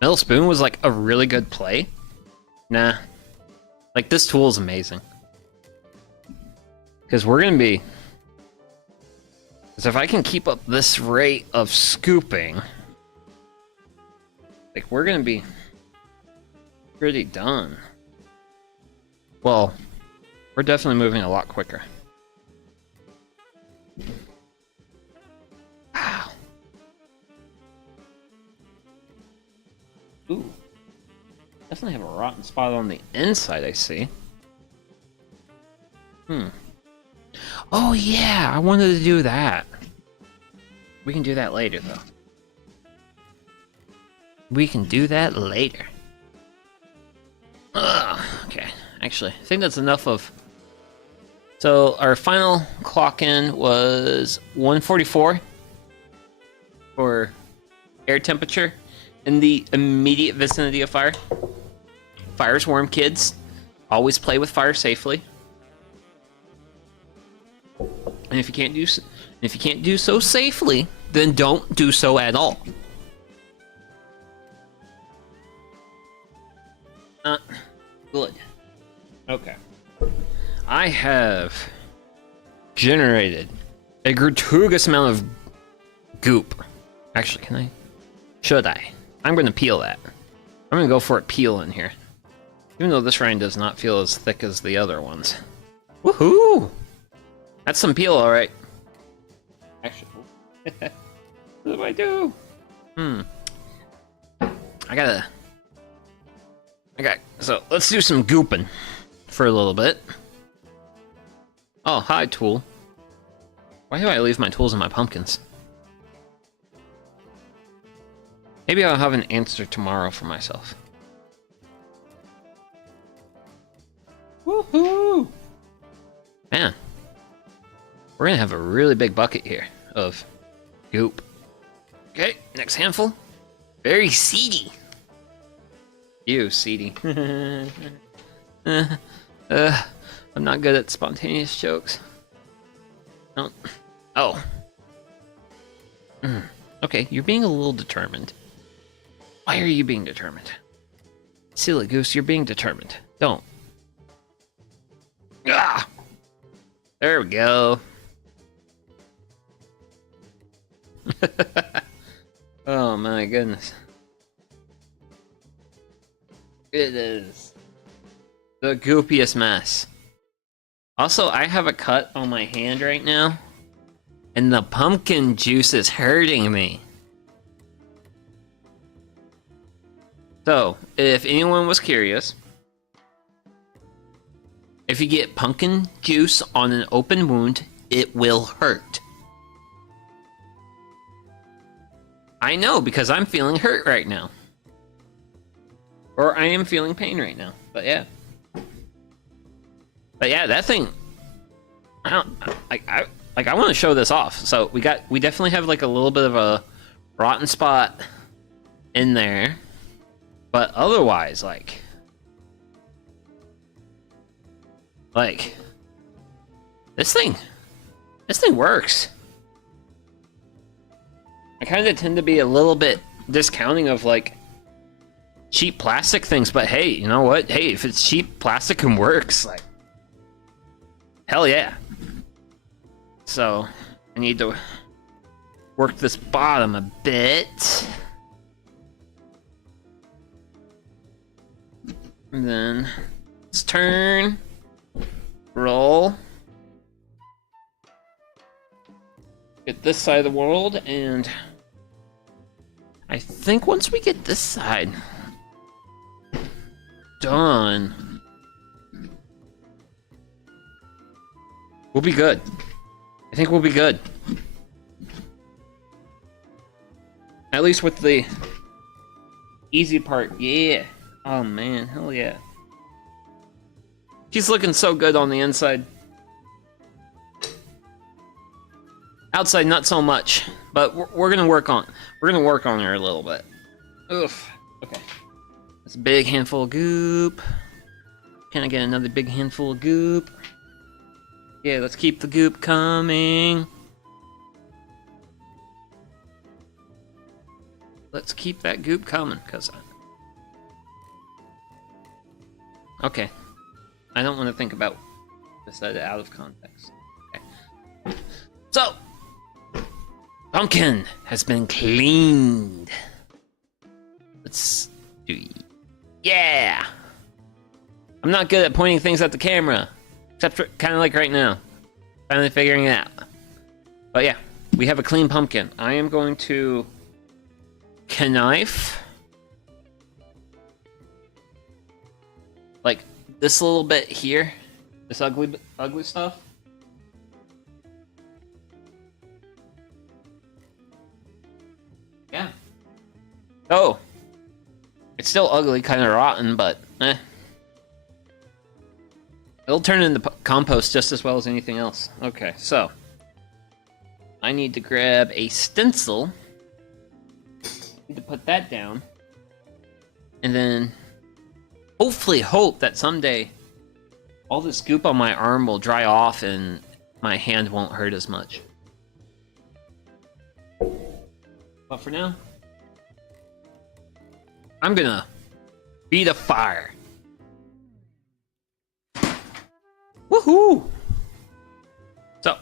metal spoon was like a really good play. Nah, like this tool is amazing. Because we're gonna be, because if I can keep up this rate of scooping, like we're gonna be pretty done. Well, we're definitely moving a lot quicker. Wow. Ooh. Definitely have a rotten spot on the inside, I see. Oh yeah, I wanted to do that. We can do that later, though. We can do that later. Okay. Actually, I think that's enough of... So, our final clock in was 144 for air temperature in the immediate vicinity of fire. Fire's warm, kids. Always play with fire safely. And if you can't do so safely, then don't do so at all. Good. Okay. I have generated a gratuitous amount of goop. Actually, can I? Should I? I'm going to peel that. I'm going to go for a peel in here. Even though this rind does not feel as thick as the other ones. Woohoo! That's some peel, alright. Actually, what do I do? So, let's do some gooping for a little bit. Oh, hi, tool. Why do I leave my tools in my pumpkins? Maybe I'll have an answer tomorrow for myself. Woohoo! Man. We're gonna have a really big bucket here of goop. Okay, next handful. Very seedy. Ew, seedy. I'm not good at spontaneous jokes. No. Oh. Okay, you're being a little determined. Why are you being determined? Silly goose, you're being determined. Don't. Ah! There we go. Oh my goodness. It is the goopiest mess. Also, I have a cut on my hand right now, and the pumpkin juice is hurting me. So, if anyone was curious, if you get pumpkin juice on an open wound, it will hurt. I know, because I'm feeling hurt right now. Or I am feeling pain right now. But yeah. But yeah, that thing... I want to show this off. So we definitely have like a little bit of a rotten spot in there. But otherwise, like this thing works. I kind of tend to be a little bit discounting of like cheap plastic things, but hey, you know what? Hey, if it's cheap plastic and works, like hell yeah. So I need to work this bottom a bit. And then let's turn, roll. Get this side of the world, and I think once we get this side done, we'll be good. I think we'll be good. At least with the easy part, yeah. Oh man, hell yeah. She's looking so good on the inside. Outside, not so much, but we're gonna work on her a little bit. Oof. Okay. That's a big handful of goop. Can I get another big handful of goop? Yeah, let's keep the goop coming. Let's keep that goop coming, cause okay. I don't want to think about this out of context. Okay. So, pumpkin has been cleaned. Let's do. Yeah! I'm not good at pointing things at the camera. Except for kind of like right now. Finally figuring it out. But yeah, we have a clean pumpkin. I am going to knife like this little bit here. This ugly stuff. Yeah. Oh. It's still ugly, kind of rotten, but eh. It'll turn into compost just as well as anything else. Okay, so I need to grab a stencil. Need to put that down. And then hopefully hope that someday all this goop on my arm will dry off and my hand won't hurt as much. But for now, I'm gonna feed a fire. Woohoo! So,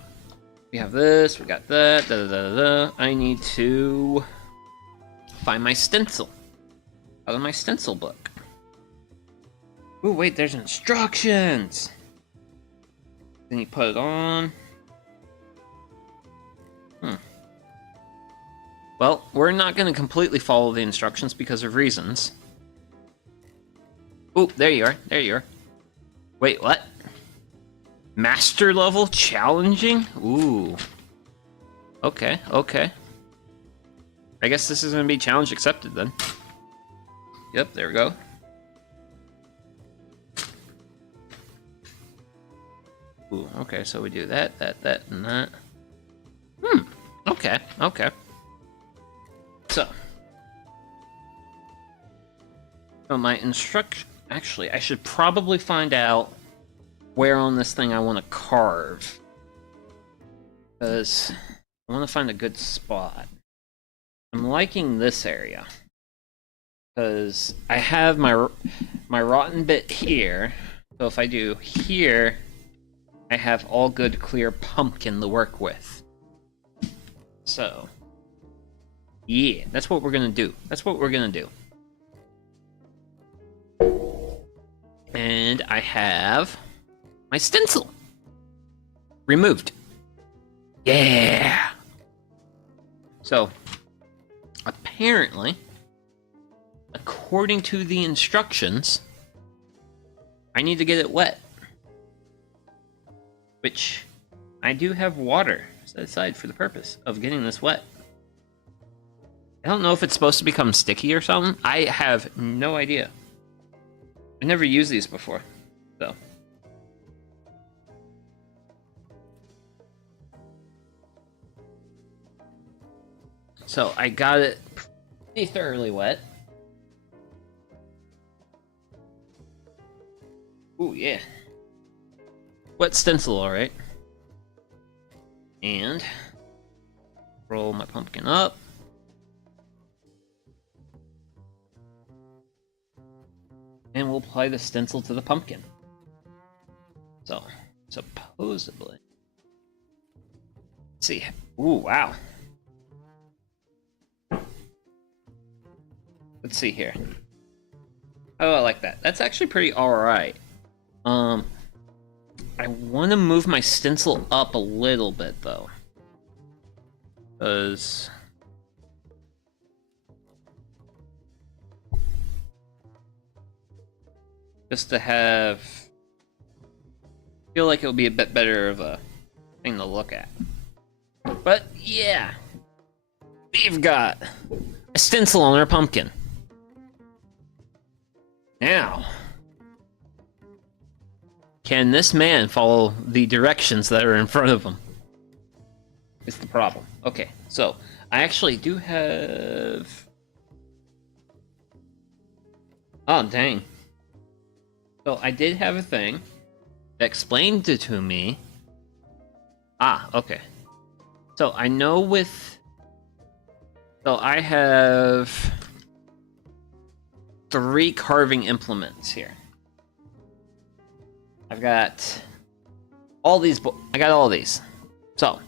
we have this, we got that, da da da da. I need to find my stencil out of my stencil book. Ooh, wait, there's instructions! Then you put it on. Well, we're not going to completely follow the instructions because of reasons. Ooh, there you are, there you are. Wait, what? Master level challenging? Ooh. Okay, okay. I guess this is going to be challenge accepted then. Yep, there we go. Ooh, okay, so we do that, and that. Okay, okay. So my instruction... Actually, I should probably find out where on this thing I want to carve. Because I want to find a good spot. I'm liking this area. Because I have my rotten bit here. So if I do here, I have all good clear pumpkin to work with. So, yeah, that's what we're gonna do. That's what we're gonna do. And I have my stencil removed. Yeah! So, apparently, according to the instructions, I need to get it wet. Which, I do have water set aside for the purpose of getting this wet. I don't know if it's supposed to become sticky or something. I have no idea. I've never used these before, so. So I got it pretty thoroughly wet. Ooh, yeah. Wet stencil, alright. And roll my pumpkin up. And we'll apply the stencil to the pumpkin. So, supposedly. Let's see. Ooh, wow. Let's see here. Oh, I like that. That's actually pretty alright. I want to move my stencil up a little bit, though. Because... just to have... feel like it'll be a bit better of a thing to look at. But, yeah. We've got a stencil on our pumpkin. Now... can this man follow the directions that are in front of him? is the problem. Okay, so I actually do have... Oh, dang. So I did have a thing that explained it to me. Ah, okay. So I know with... So I have 3 carving implements here. I've got all these... I got all these. So,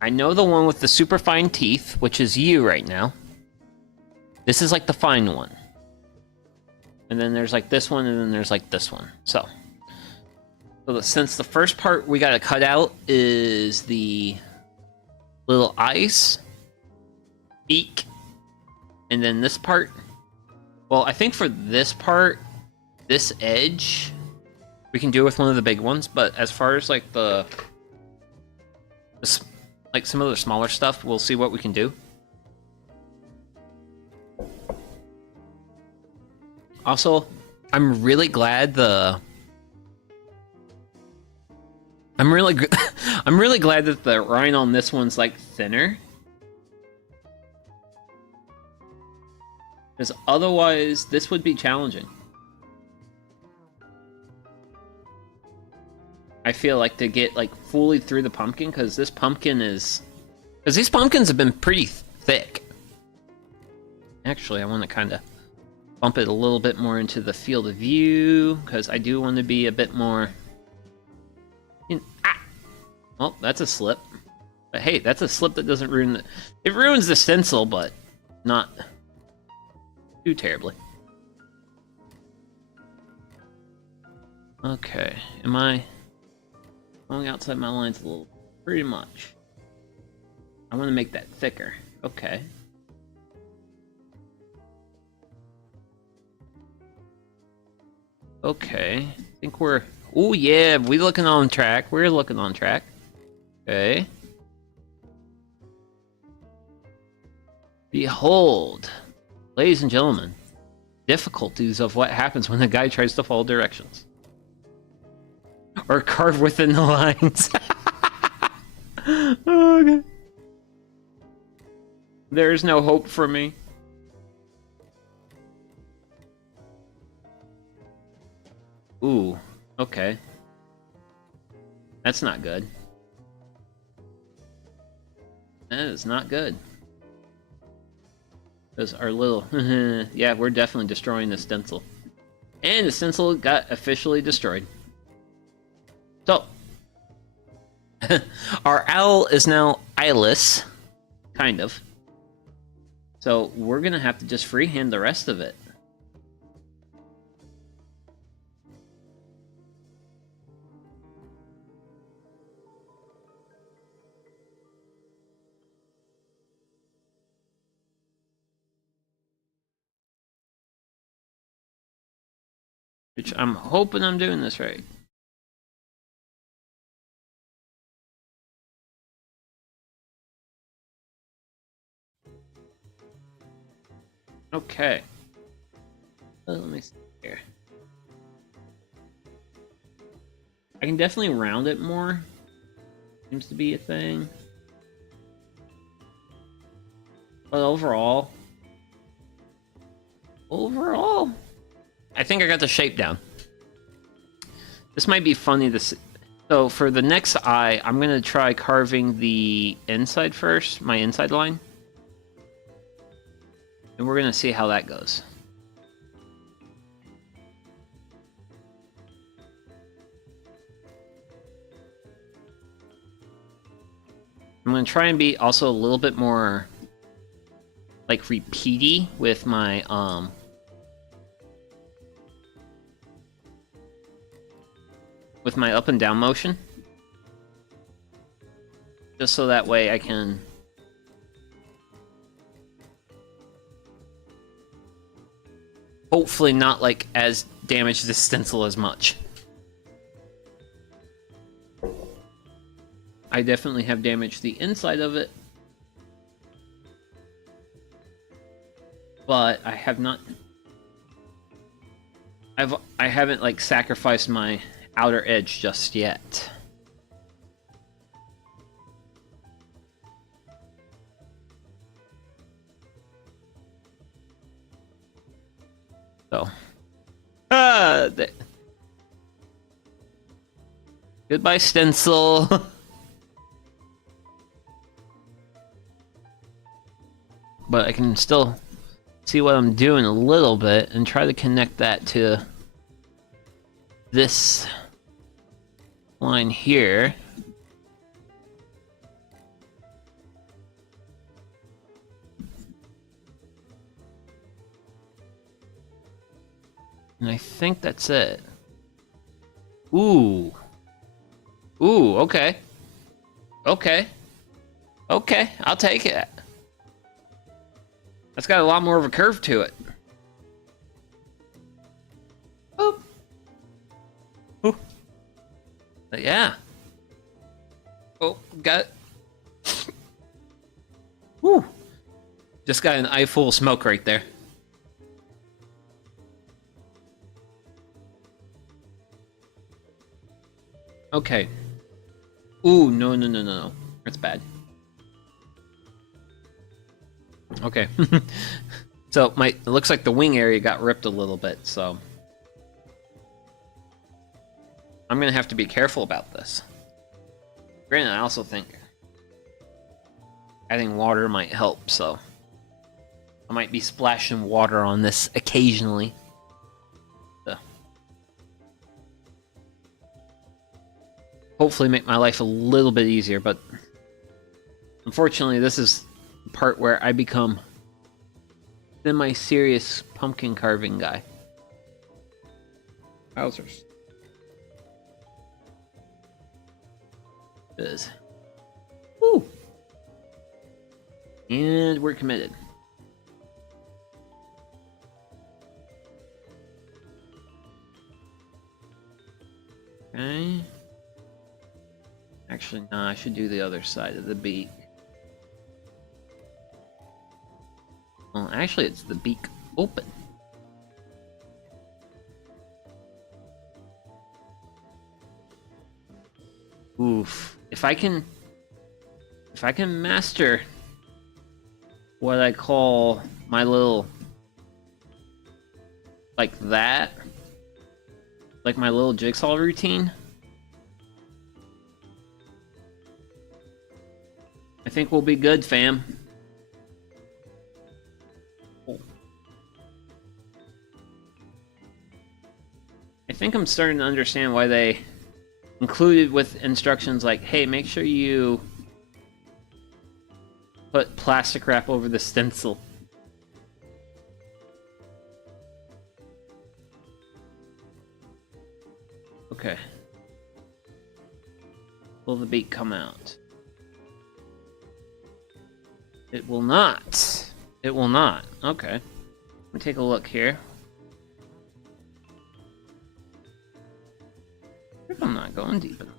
I know the one with the super fine teeth, which is you right now. This is like the fine one. And then there's like this one, and then there's like this one. So since the first part we gotta cut out is the little eyes, beak, and then this part. Well, I think for this part, this edge, we can do with one of the big ones. But as far as like like some of the smaller stuff, we'll see what we can do. Also, I'm really glad I'm really glad that the rind on this one's like thinner. Because otherwise, this would be challenging. I feel like to get like fully through the pumpkin, because this pumpkin is... Because these pumpkins have been pretty thick. Actually, I want to kind of bump it a little bit more into the field of view, because I do want to be a bit more... Ah! Well, that's a slip. But hey, that's a slip that doesn't ruin the... It ruins the stencil, but not too terribly. Okay, am I going outside my lines a little? Pretty much. I want to make that thicker. Okay. Okay, I think we're... Oh yeah, we're looking on track. We're looking on track. Okay. Behold, ladies and gentlemen, difficulties of what happens when the guy tries to follow directions. Or carve within the lines. Okay. There's no hope for me. Ooh, okay. That's not good. That is not good. Because our little... yeah, we're definitely destroying the stencil. And the stencil got officially destroyed. So, our owl is now eyeless. Kind of. So, we're gonna have to just freehand the rest of it. Which I'm hoping I'm doing this right. Okay. Let me see here. I can definitely round it more. Seems to be a thing. But overall, I think I got the shape down. This might be funny to see. So for the next eye, I'm gonna try carving the inside first, my inside line. And we're gonna see how that goes. I'm gonna try and be also a little bit more like repeaty with my up and down motion. Just so that way I can hopefully not like as damage the stencil as much. I definitely have damaged the inside of it, but I have not. I haven't like sacrificed my outer edge just yet. So, goodbye, stencil. But I can still see what I'm doing a little bit and try to connect that to this line here. And I think that's it. Ooh. Ooh, okay. Okay. Okay, I'll take it. That's got a lot more of a curve to it. Oop. Ooh. But yeah. Oh, got it. Woo. Just got an eye full of smoke right there. Okay. Ooh, no, no, no, no, no. That's bad. Okay. So it looks like the wing area got ripped a little bit, so I'm gonna have to be careful about this. Granted, I also think adding water might help, so I might be splashing water on this occasionally. So hopefully make my life a little bit easier, but unfortunately this is the part where I become semi-serious pumpkin carving guy. Wowzers. Is. Woo! And we're committed. Okay. Actually, no, I should do the other side of the beak. Well, actually, it's the beak open. Oof. If I can master what I call my little, like that, like my little jigsaw routine, I think we'll be good, fam. I think I'm starting to understand why they included with instructions like, hey, make sure you put plastic wrap over the stencil. Okay. Will the beak come out? It will not. It will not. Okay. Let me take a look here. I think I'm not going deep enough.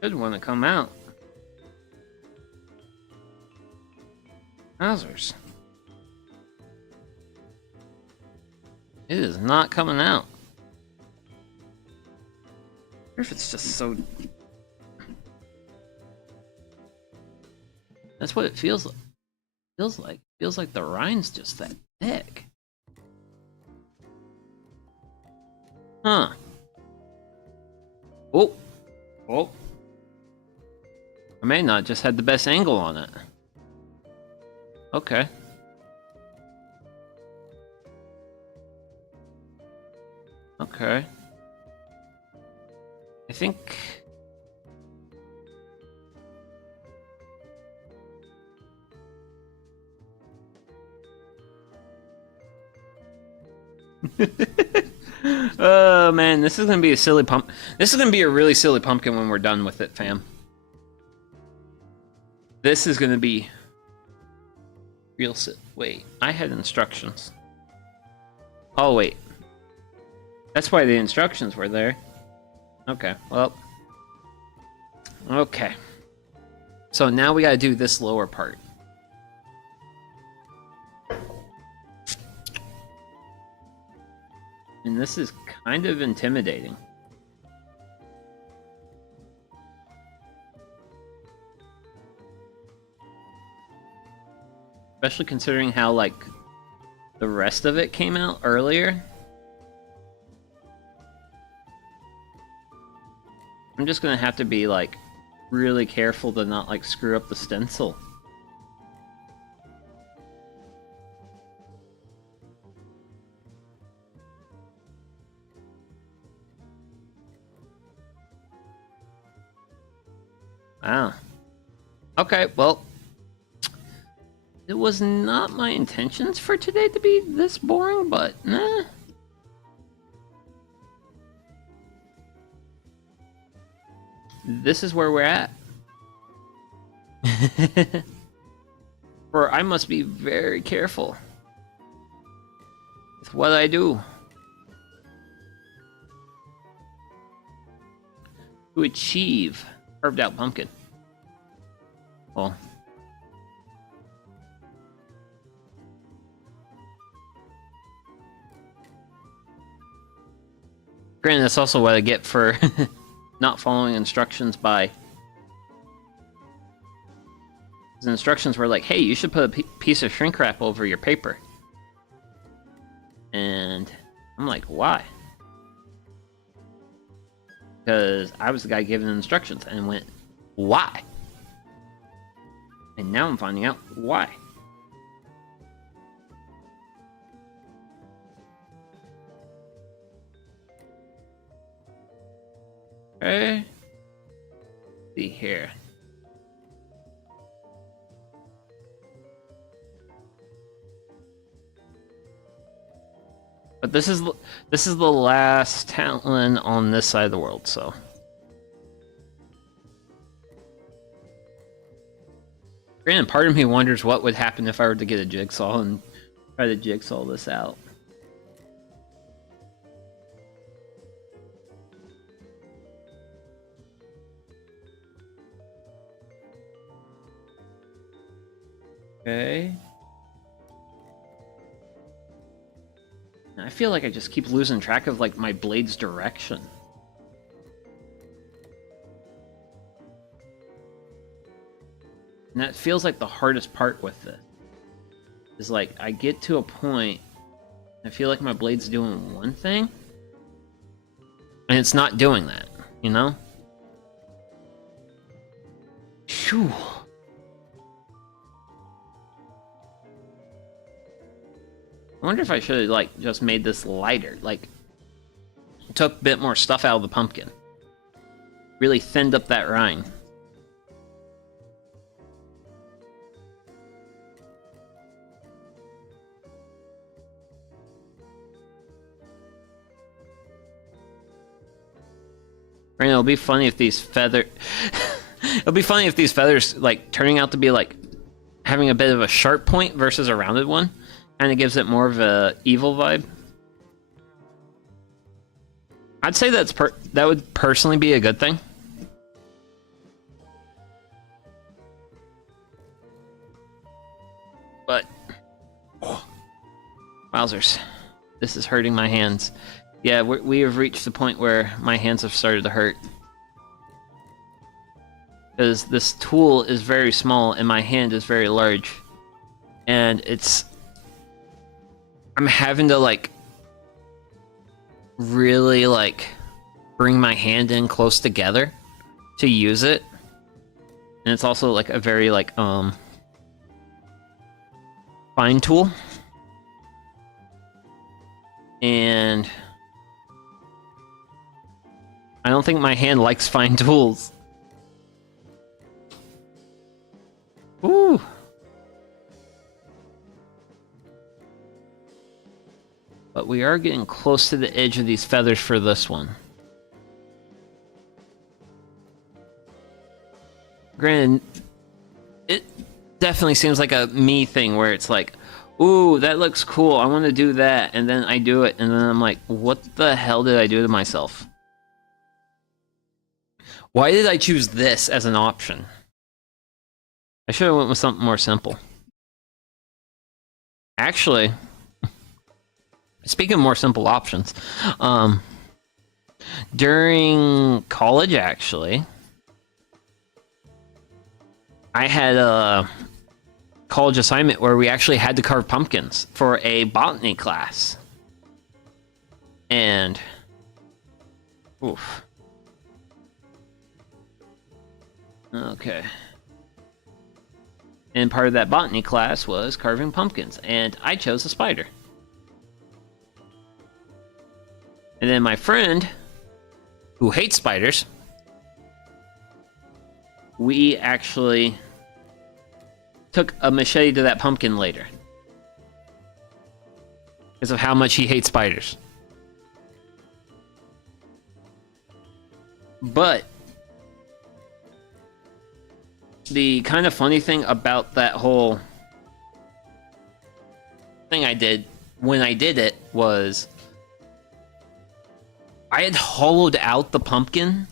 Should want to come out. Wowzers. It is not coming out. I wonder if it's just so... That's what it feels like. Feels like the rind's just that thick. Huh. Oh. Oh. I may not just had the best angle on it. Okay. Okay. I think... Oh man, this is gonna be a silly pump. This is gonna be a really silly pumpkin when we're done with it, fam. This is gonna be real wait, I had instructions. Oh wait. That's why the instructions were there. Okay, well. Okay. So now we gotta do this lower part. And this is kind of intimidating. especially considering how, like, the rest of it came out earlier. I'm just gonna have to be, like, really careful to not, like, screw up the stencil. Wow. Okay, well, it was not my intentions for today to be this boring, but nah. This is where we're at. For I must be very careful with what I do to achieve carved out pumpkin. Well, granted, that's also what I get for not following instructions by... The instructions were like, hey, you should put a piece of shrink wrap over your paper. And I'm like, why? Because I was the guy giving the instructions and went, why? And now I'm finding out why. Okay. Let's see here. But this is the last talent on this side of the world, so. Granted, part of me wonders what would happen if I were to get a jigsaw and try to jigsaw this out. Okay. I feel like I just keep losing track of, like, my blade's direction. And that feels like the hardest part with this. Is, like, I get to a point, I feel like my blade's doing one thing, and it's not doing that, you know? Phew. I wonder if I should have, like, just made this lighter. Like, took a bit more stuff out of the pumpkin. Really thinned up that rind. Right, it'll be funny if these it'll be funny if these feathers, like, turning out to be, like, having a bit of a sharp point versus a rounded one. Kind of gives it more of a evil vibe. I'd say that would personally be a good thing. But wowzers, this is hurting my hands. Yeah, we have reached the point where my hands have started to hurt. Because this tool is very small and my hand is very large. And I'm having to, like, really, like, bring my hand in close together to use it. And it's also, like, a very, like, fine tool. And I don't think my hand likes fine tools. Ooh. But we are getting close to the edge of these feathers for this one. Granted, it definitely seems like a me thing where it's like, ooh, that looks cool, I want to do that, and then I do it, and then I'm like, what the hell did I do to myself? Why did I choose this as an option? I should have went with something more simple. Actually, speaking of more simple options, during college, actually, I had college assignment where we actually had to carve pumpkins for a botany class. And oof. Okay. And part of that botany class was carving pumpkins, and I chose a spider. And then my friend, who hates spiders, we actually took a machete to that pumpkin later. Because of how much he hates spiders. But the kind of funny thing about that whole thing I did when I did it was I had hollowed out the pumpkin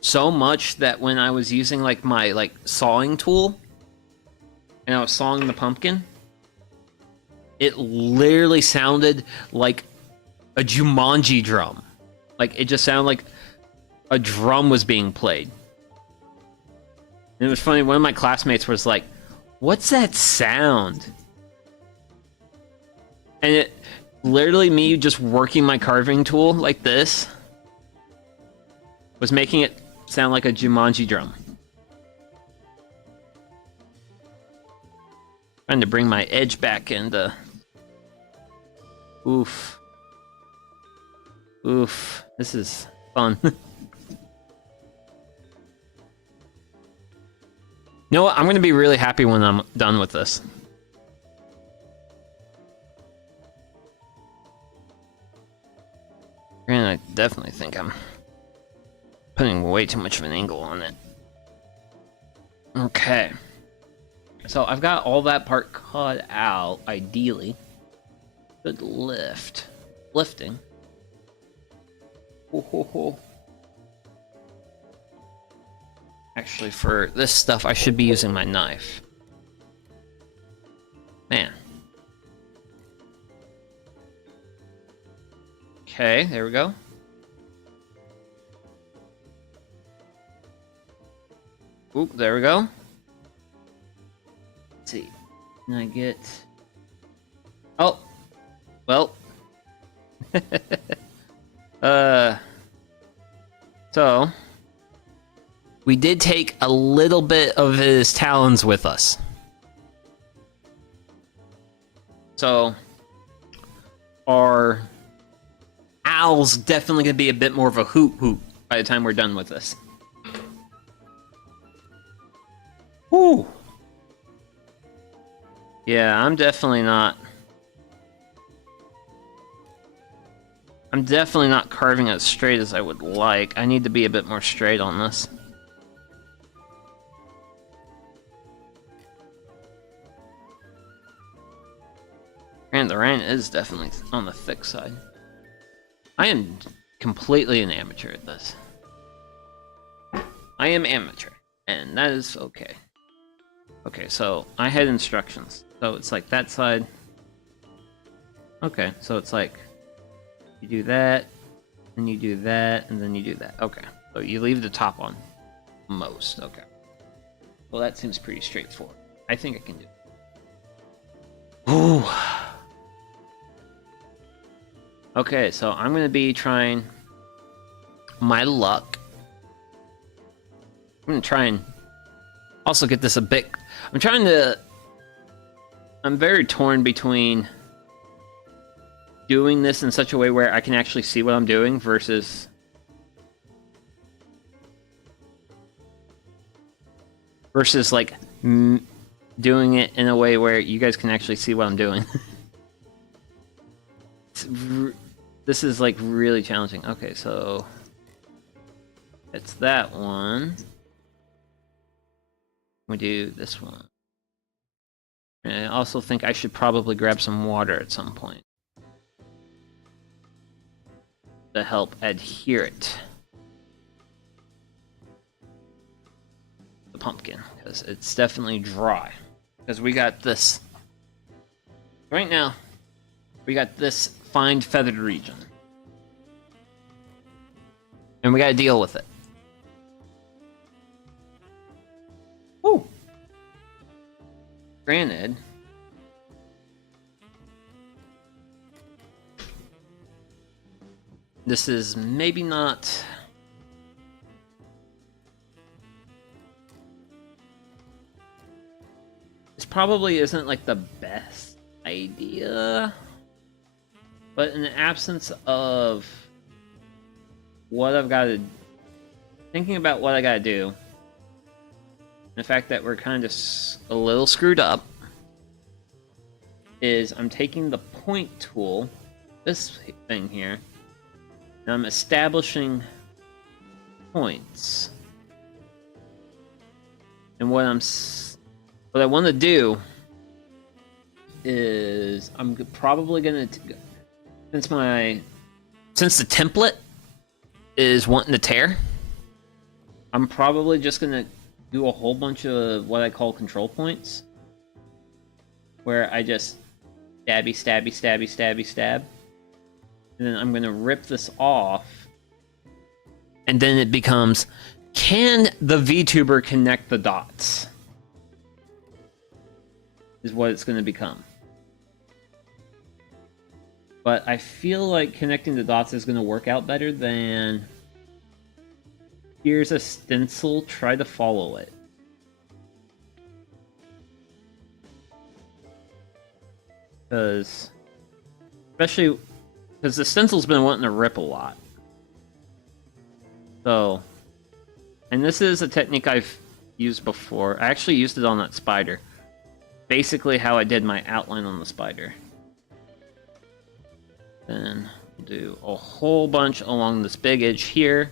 so much that when I was using like my like sawing tool and I was sawing the pumpkin, it literally sounded like a Jumanji drum. Like it just sounded like a drum was being played. And it was funny, one of my classmates was like, "What's that sound?" And it literally, me just working my carving tool like this was making it sound like a Jumanji drum. Trying to bring my edge back into... Oof. Oof. This is fun. You know what? I'm going to be really happy when I'm done with this. And I definitely think I'm putting way too much of an angle on it. Okay. So I've got all that part cut out, ideally. Good lift. Lifting. Ho, ho, ho. Actually, for this stuff, I should be using my knife. Man. Okay, there we go. Oop, there we go. Let's see. Can I get... Oh! Well. So... we did take a little bit of his talons with us. So... our... owl's definitely going to be a bit more of a hoot by the time we're done with this. Woo! Yeah, I'm definitely not carving as straight as I would like. I need to be a bit more straight on this. And the rain is definitely on the thick side. I am completely an amateur at this. I am amateur, and that is okay. Okay, so I had instructions. So it's like that side. Okay, so it's like you do that, and you do that, and then you do that. Okay, so you leave the top on most. Okay. Well, that seems pretty straightforward. I think I can do it. Ooh. Okay, so I'm going to be trying my luck. I'm going to try and also get this a bit... I'm very torn between doing this in such a way where I can actually see what I'm doing versus... like, doing it in a way where you guys can actually see what I'm doing. This is like really challenging. Okay, so it's that one. We do this one. And I also think I should probably grab some water at some point to help adhere it. The pumpkin, because it's definitely dry. Because we got this right now. We got this fine feathered region. And we gotta deal with it. Woo! Granted, this is maybe not... This probably isn't like the best idea, but in the absence of what I've got to... Thinking about what I gotta do, the fact that we're kind of a little screwed up, is I'm taking the point tool, this thing here, and I'm establishing points. And what I want to do is I'm probably gonna, since the template is wanting to tear, I'm probably just gonna do a whole bunch of what I call control points, where I just stabby, stabby, stabby, stabby, stab, and then I'm gonna rip this off, and then it becomes, can the VTuber connect the dots? Is what it's gonna become. But I feel like connecting the dots is gonna work out better than... Here's a stencil, try to follow it. Especially because the stencil's been wanting to rip a lot. So, and this is a technique I've used before. I actually used it on that spider. Basically how I did my outline on the spider. Then do a whole bunch along this big edge here.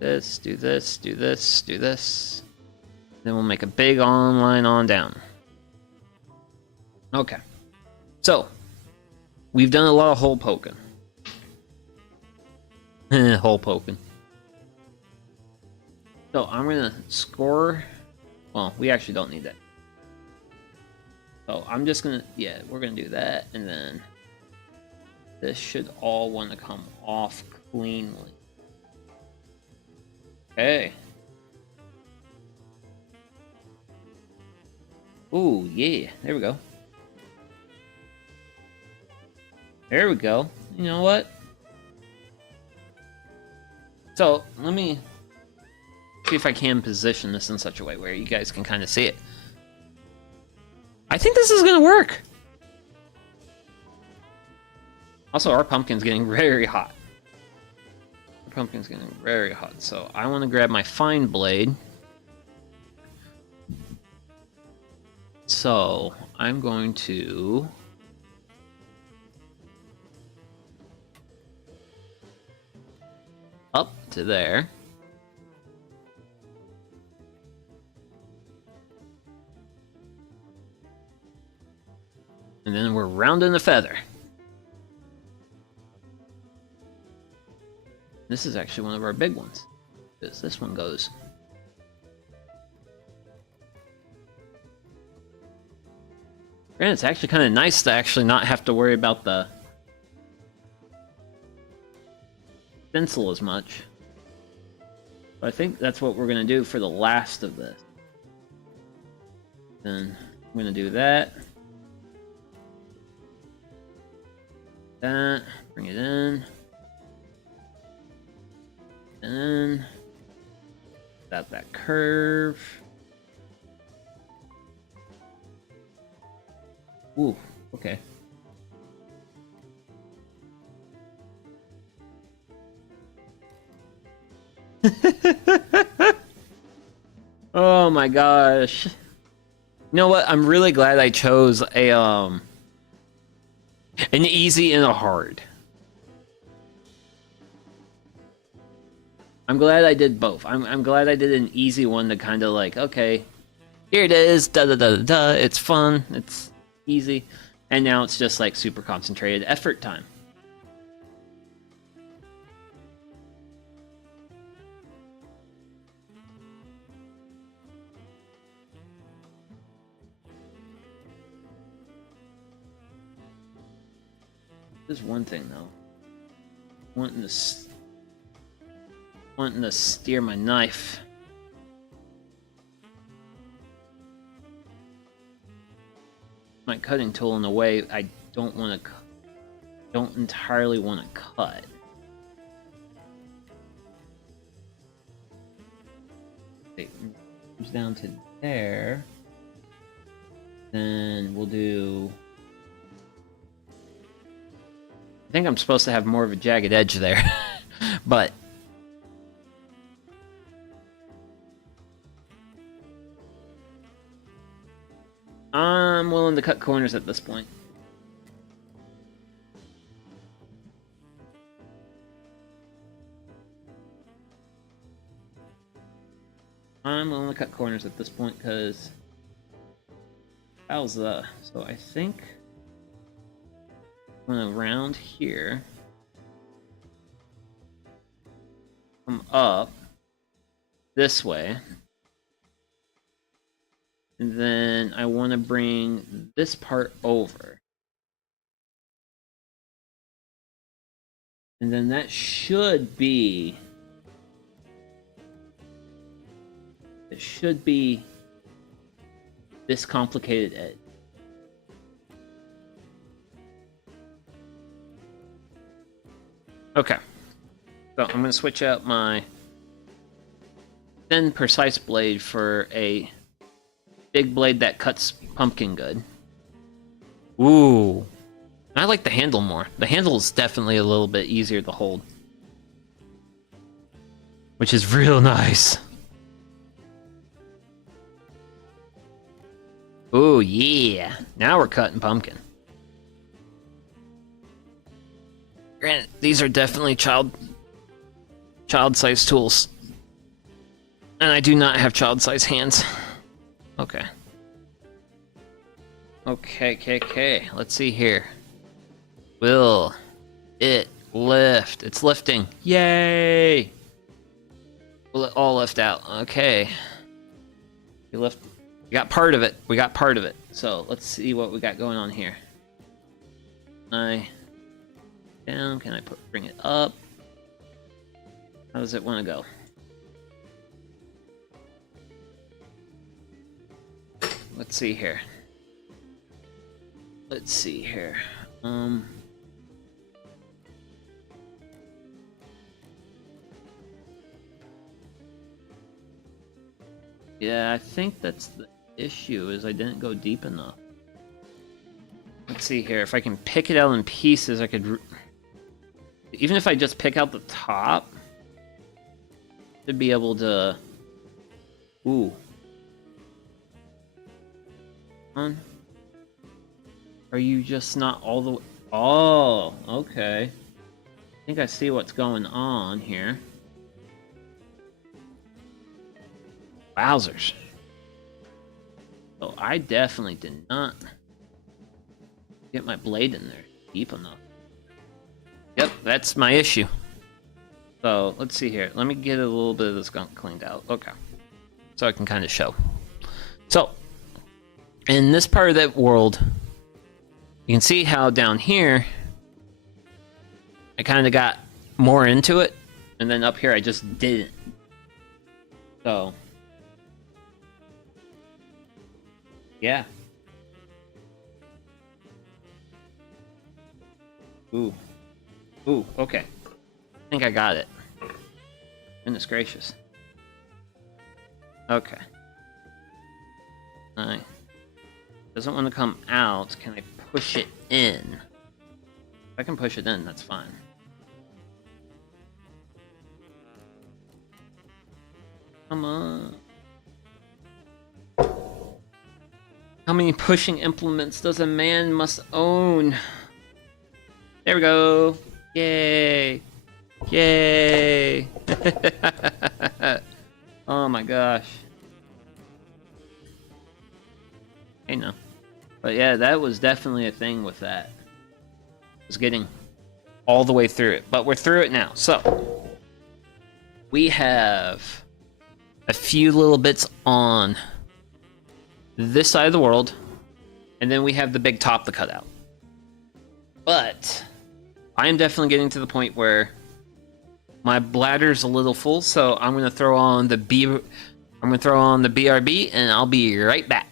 This, do this, do this, do this. Then we'll make a big on line on down. Okay. So, we've done a lot of hole poking. Hole poking. So, I'm gonna score... Well, we actually don't need that. So, I'm just gonna... Yeah, we're gonna do that, and then... This should all want to come off cleanly. Okay. Ooh, yeah. There we go. There we go. You know what? So, let me see if I can position this in such a way where you guys can kind of see it. I think this is gonna work. Also, our pumpkin's getting very hot. Pumpkin's getting very hot, so I want to grab my fine blade. So I'm going to up to there. And then we're rounding the feather. This is actually one of our big ones, because this one goes. And it's actually kind of nice to actually not have to worry about the stencil as much. But I think that's what we're going to do for the last of this. Then I'm going to do that. That, bring it in. And got that curve. Ooh, okay. Oh my gosh. You know what? I'm really glad I chose an easy and a hard. I'm glad I did both. I'm glad I did an easy one to kind of like, okay, here it is, da da da da da. It's fun, it's easy, and now it's just like super concentrated effort time. There's one thing though. Wanting to wanting to steer my knife. My cutting tool in a way I don't want to, don't entirely want to cut. Okay, comes down to there. Then we'll do. I think I'm supposed to have more of a jagged edge there, but. I'm willing to cut corners at this point. I'm willing to cut corners at this point because so I think I'm gonna round here, come up this way. And then I want to bring this part over. And then that should be... It should be this complicated edge. Okay. So I'm going to switch out my thin, precise blade for a big blade that cuts pumpkin good. Ooh. I like the handle more. The handle is definitely a little bit easier to hold. Which is real nice. Ooh, yeah. Now we're cutting pumpkin. Granted, these are definitely child-sized tools. And I do not have child-sized hands. Okay. Okay. Let's see here. Will it lift? It's lifting. Yay! Will it all lift out? Okay. We got part of it. We got part of it. So let's see what we got going on here. Down. Can I bring it up? How does it want to go? Let's see here. Yeah, I think that's the issue, is I didn't go deep enough. Let's see here. If I can pick it out in pieces, I could... Even if I just pick out the top, to be able to... Ooh. Are you just not all the way... Oh, okay. I think I see what's going on here. Wowzers. So I definitely did not get my blade in there deep enough. Yep, that's my issue. So let's see here. Let me get a little bit of this gunk cleaned out. Okay. So I can kind of show. So, in this part of that world, you can see how down here, I kind of got more into it, and then up here I just didn't. So, yeah. Ooh, okay. I think I got it. Goodness gracious. Okay. Doesn't want to come out. Can I push it in? If I can push it in, that's fine. Come on. How many pushing implements does a man must own? There we go. Yay. Yay. Oh my gosh. Hey, no. But yeah, that was definitely a thing with that. Was getting all the way through it. But we're through it now. So, we have a few little bits on this side of the world. And then we have the big top to cut out. But I am definitely getting to the point where My bladder's a little full, so I'm gonna throw on the BRB, and I'll be right back.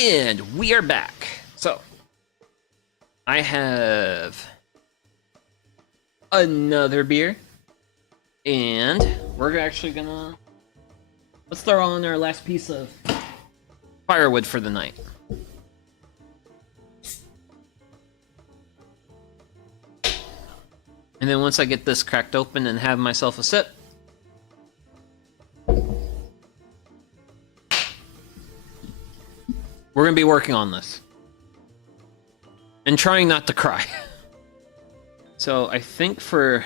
And we are back. So, I have another beer, and we're actually gonna let's throw on our last piece of firewood for the night. And then once I get this cracked open and have myself a sip, we're gonna be working on this and trying not to cry. So I think for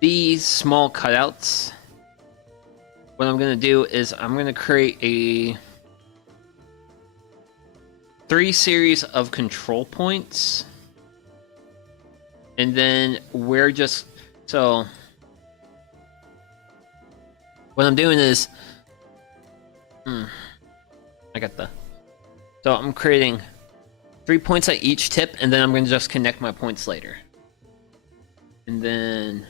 these small cutouts, what I'm gonna do is I'm gonna create a 3 series of control points, and then we're just so what I'm doing is so I'm creating 3 points at each tip, and then I'm going to just connect my points later. And then,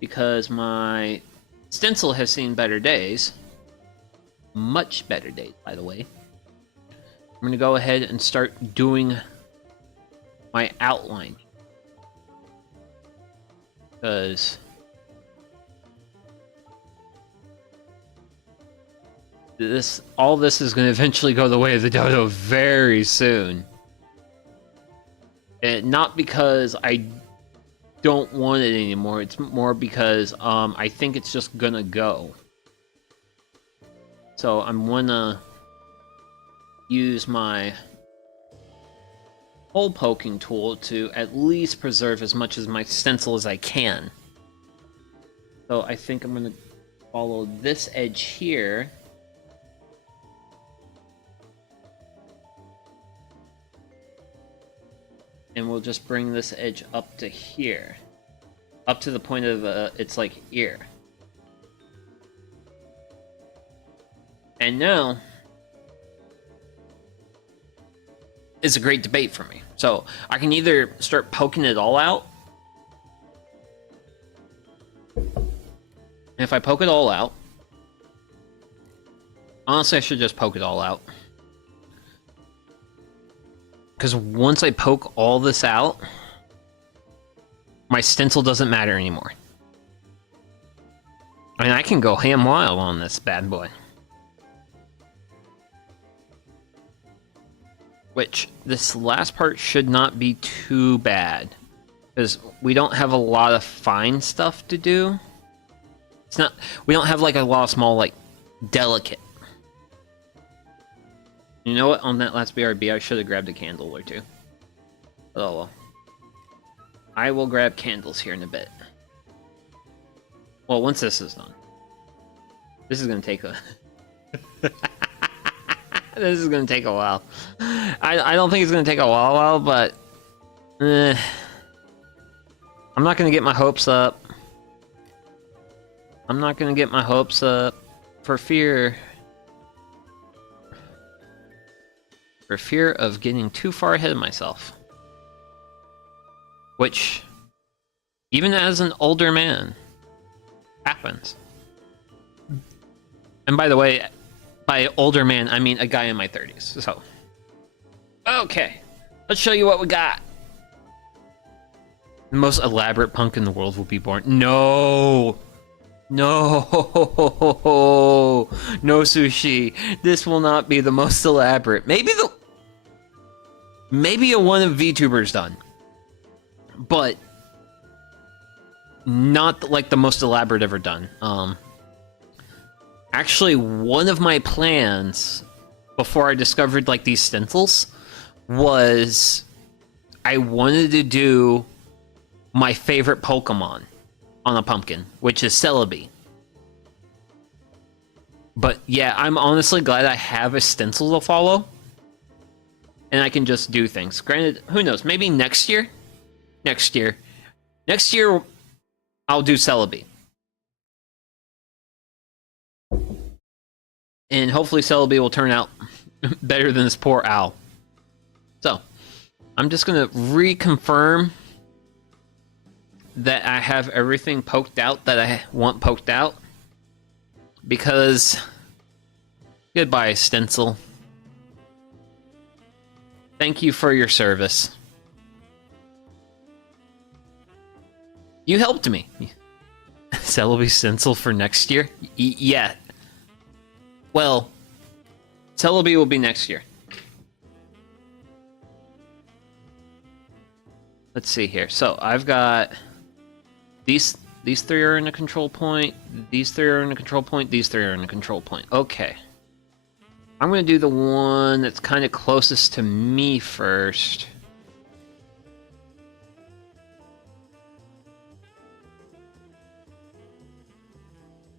because my stencil has seen better days, much better days, by the way, I'm going to go ahead and start doing my outline. Because all this is going to eventually go the way of the dodo very soon. And not because I don't want it anymore, it's more because I think it's just gonna go. So I'm gonna use my hole poking tool to at least preserve as much of my stencil as I can. So I think I'm gonna follow this edge here. And we'll just bring this edge up to here. Up to the point of its like ear. And now is a great debate for me. So I can either start poking it all out. And if I poke it all out, honestly I should just poke it all out. Because once I poke all this out, my stencil doesn't matter anymore. I mean, I can go ham wild on this bad boy. Which, this last part should not be too bad. Because we don't have a lot of fine stuff to do. It's not, we don't have like a lot of small, like, delicate. You know what? On that last BRB, I should have grabbed a candle or two. Oh well. I will grab candles here in a bit. Well, once this is done. This is gonna take a... This is gonna take a while. I don't think it's gonna take a while, but... I'm not gonna get my hopes up. I'm not gonna get my hopes up for fear... For fear of getting too far ahead of myself. Which, even as an older man, happens. And by the way, by older man, I mean a guy in my 30s, so. Okay, let's show you what we got. The most elaborate punk in the world will be born. No! No! No, Sushi. This will not be the most elaborate. Maybe a one of VTubers done. But not like the most elaborate ever done. Actually, one of my plans before I discovered like these stencils was I wanted to do my favorite Pokemon on a pumpkin, which is Celebi. But yeah, I'm honestly glad I have a stencil to follow. And I can just do things. Granted, who knows, maybe next year? Next year, I'll do Celebi. And hopefully Celebi will turn out better than this poor owl. So, I'm just gonna reconfirm that I have everything poked out that I want poked out. Because, goodbye, stencil. Thank you for your service. You helped me. Celebi stencil for next year? Yeah. Well, Celebi will be next year. Let's see here. So I've got these three are in a control point. These three are in a control point. These three are in a control point. Okay. I'm gonna do the one that's kind of closest to me first.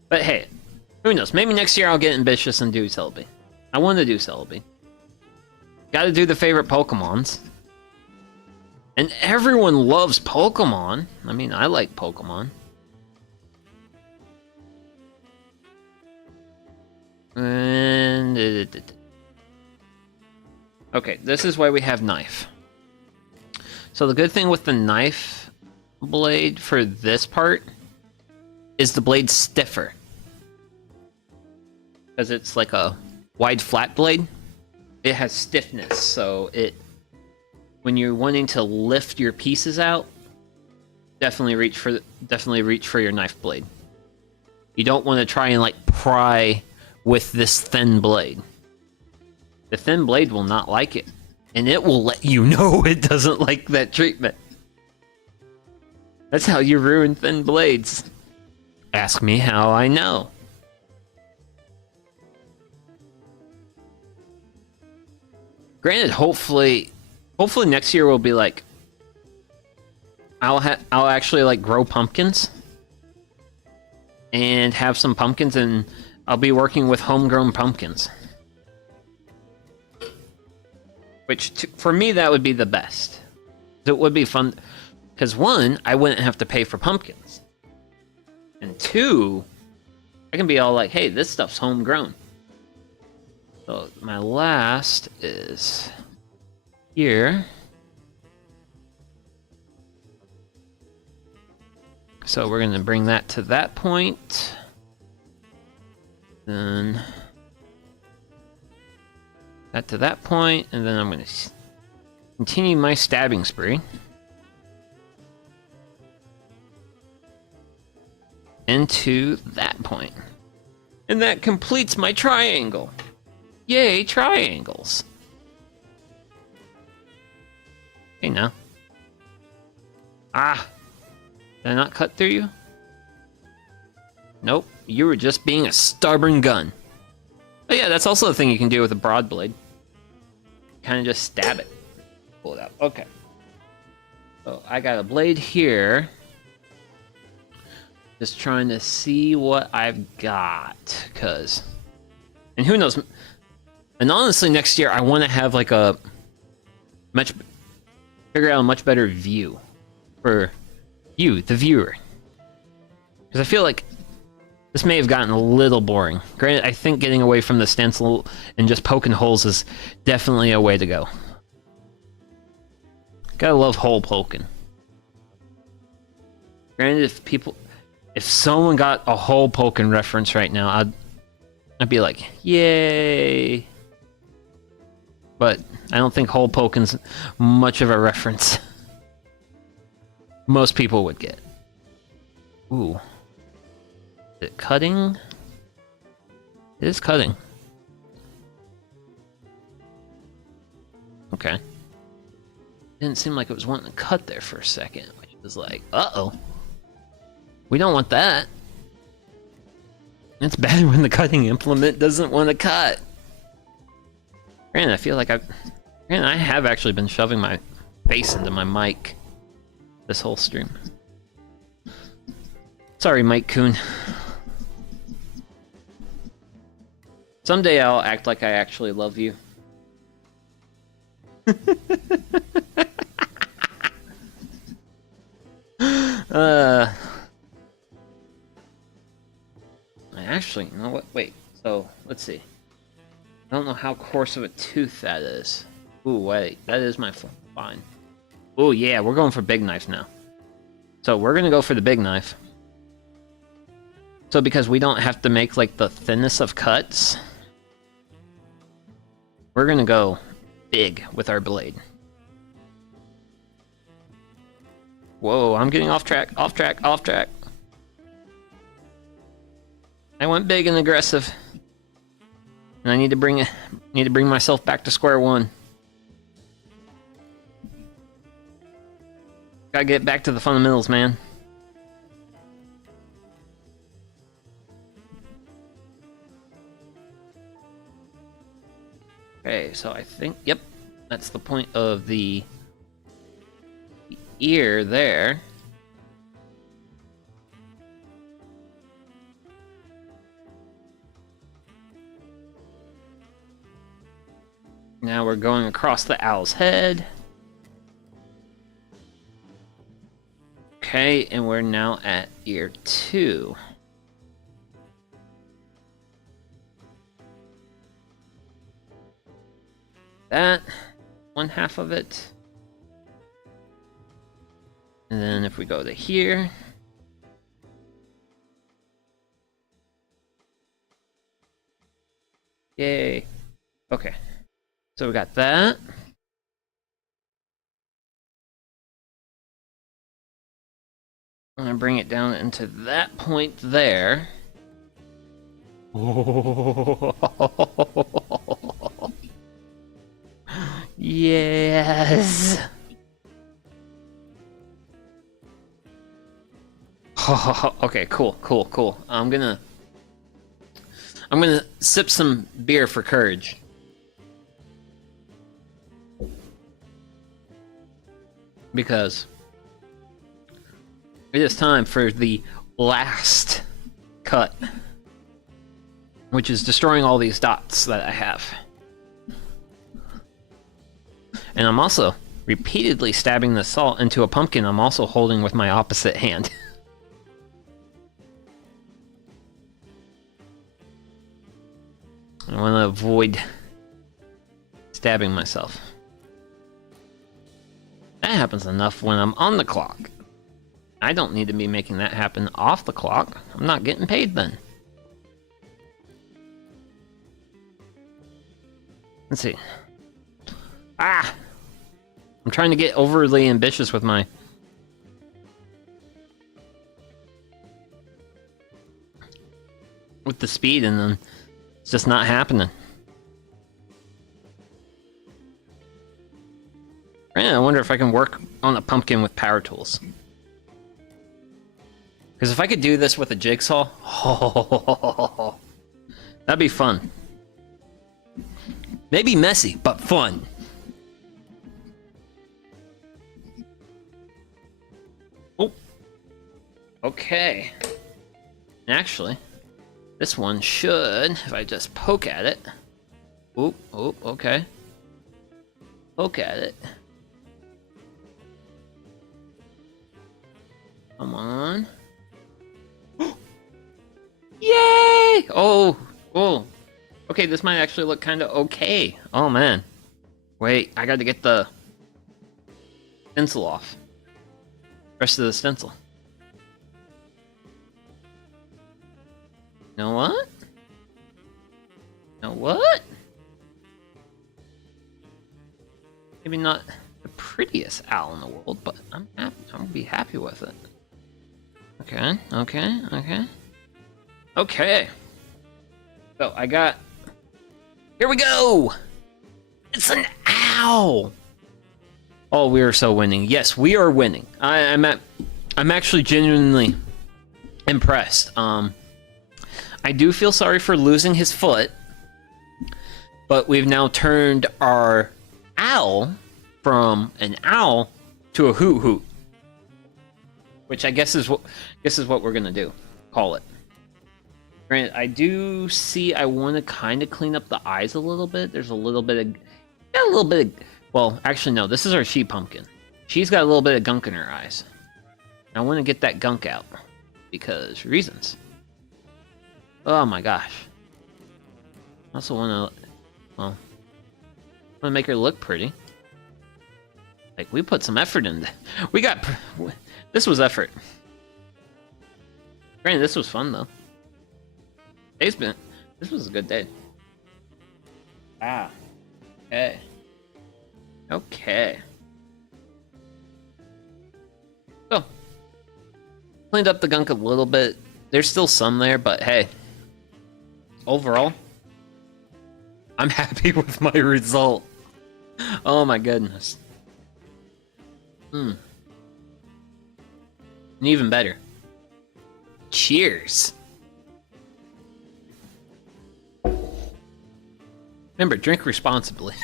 But hey, who knows? Maybe next year I'll get ambitious and do Celebi. I want to do Celebi. Gotta do the favorite Pokemons. And everyone loves Pokemon. I mean, I like Pokemon. And... okay, this is why we have knife. So the good thing with the knife blade for this part is the blade's stiffer. Because it's like a wide flat blade. It has stiffness, so it... when you're wanting to lift your pieces out, definitely reach for your knife blade. You don't want to try and like pry with this thin blade. The thin blade will not like it, and it will let you know it doesn't like that treatment. That's how you ruin thin blades. Ask me how I know. Granted, hopefully next year will be like, I'll actually like grow pumpkins and have some pumpkins, and I'll be working with homegrown pumpkins. Which for me that would be the best. It would be fun because one, I wouldn't have to pay for pumpkins, and two, I can be all like, hey, this stuff's homegrown. So my last is here. So we're going to bring that to that point. Then that to that point, and then I'm going to continue my stabbing spree. Into that point. And that completes my triangle. Yay, triangles. Hey now. Ah! Did I not cut through you? Nope, you were just being a stubborn gun. Oh yeah, that's also a thing you can do with a broad blade. Kind of just stab it. Pull it out. Okay. So I got a blade here. Just trying to see what I've got, cause, and who knows? And honestly, next year I want to have like a figure out a much better view for you, the viewer, because I feel like this may have gotten a little boring. Granted, I think getting away from the stencil and just poking holes is definitely a way to go. Gotta love hole poking. Granted, if someone got a hole poking reference right now, I'd be like, yay. But I don't think hole poking's much of a reference most people would get. Ooh. Is it cutting? It is cutting. Okay. Didn't seem like it was wanting to cut there for a second, which was like, uh-oh. We don't want that. It's bad when the cutting implement doesn't want to cut. Granted, I feel like I have actually been shoving my face into my mic this whole stream. Sorry, Mike Coon. Someday I'll act like I actually love you. Actually, you know what? Wait. So, let's see. I don't know how coarse of a tooth that is. Ooh, wait. That is my fine. Ooh, yeah. We're going for big knife now. So, we're going to go for the big knife. So, because we don't have to make, like, the thinnest of cuts, we're going to go big with our blade. Whoa, I'm getting off track, off track, off track. I went big and aggressive, and I need to bring myself back to square one. Gotta get back to the fundamentals, man. Okay, so I think, yep, that's the point of the ear there. Now we're going across the owl's head. Okay, and we're now at ear 2. That, one half of it. And then if we go to here. Yay. Okay. So we got that. I'm gonna bring it down into that point there. Yes. Okay, cool. I'm gonna sip some beer for courage. Because it is time for the last cut, which is destroying all these dots that I have. And I'm also repeatedly stabbing the salt into a pumpkin I'm also holding with my opposite hand. I want to avoid stabbing myself. That happens enough when I'm on the clock. I don't need to be making that happen off the clock. I'm not getting paid then. Let's see. Ah! I'm trying to get overly ambitious with my... with the speed, and then it's just not happening. I wonder if I can work on a pumpkin with power tools. Because if I could do this with a jigsaw, oh, that'd be fun. Maybe messy, but fun. Okay. Actually, this one should, if I just poke at it. Oop, oop, okay. Poke at it. Come on. Yay! Oh, oh. Okay, this might actually look kind of okay. Oh, man. Wait, I gotta get the stencil off. Rest of the stencil. You know what? You know what? Maybe not the prettiest owl in the world, but I'm happy. I'm gonna be happy with it. Okay, okay, okay. Okay. So I got. Here we go! It's an owl! Oh, we are so winning. Yes, we are winning. I'm actually genuinely impressed. I do feel sorry for losing his foot, but we've now turned our owl from an owl to a hoot hoot, which I guess is what we're gonna do. Call it. Granted, I do see I want to kind of clean up the eyes a little bit. There's a little bit of, well, actually no, this is our she pumpkin. She's got a little bit of gunk in her eyes. I want to get that gunk out because reasons. Oh my gosh. I also want to, well, want to make her look pretty. Like, we put some effort in. This was effort. Granted, this was fun though. This was a good day. Ah. Okay. Okay. So, cleaned up the gunk a little bit. There's still some there, but hey. Overall, I'm happy with my result. Oh my goodness. And even better. Cheers. Remember, drink responsibly.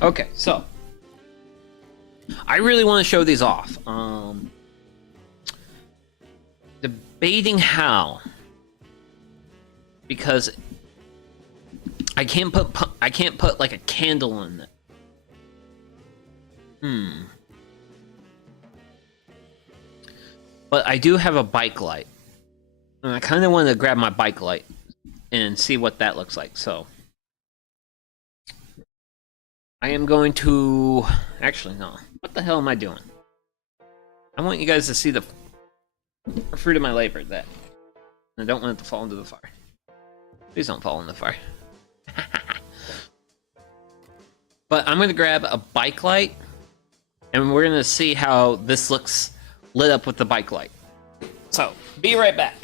Okay, so I really want to show these off. Debating how, because I can't put like a candle in it. But I do have a bike light, and I kind of want to grab my bike light and see what that looks like. So I am going to, actually no, what the hell am I doing? I want you guys to see the fruit of my labor. That I don't want it to fall into the fire. Please don't fall in the fire. But I'm going to grab a bike light, and we're going to see how this looks lit up with the bike light. So, be right back.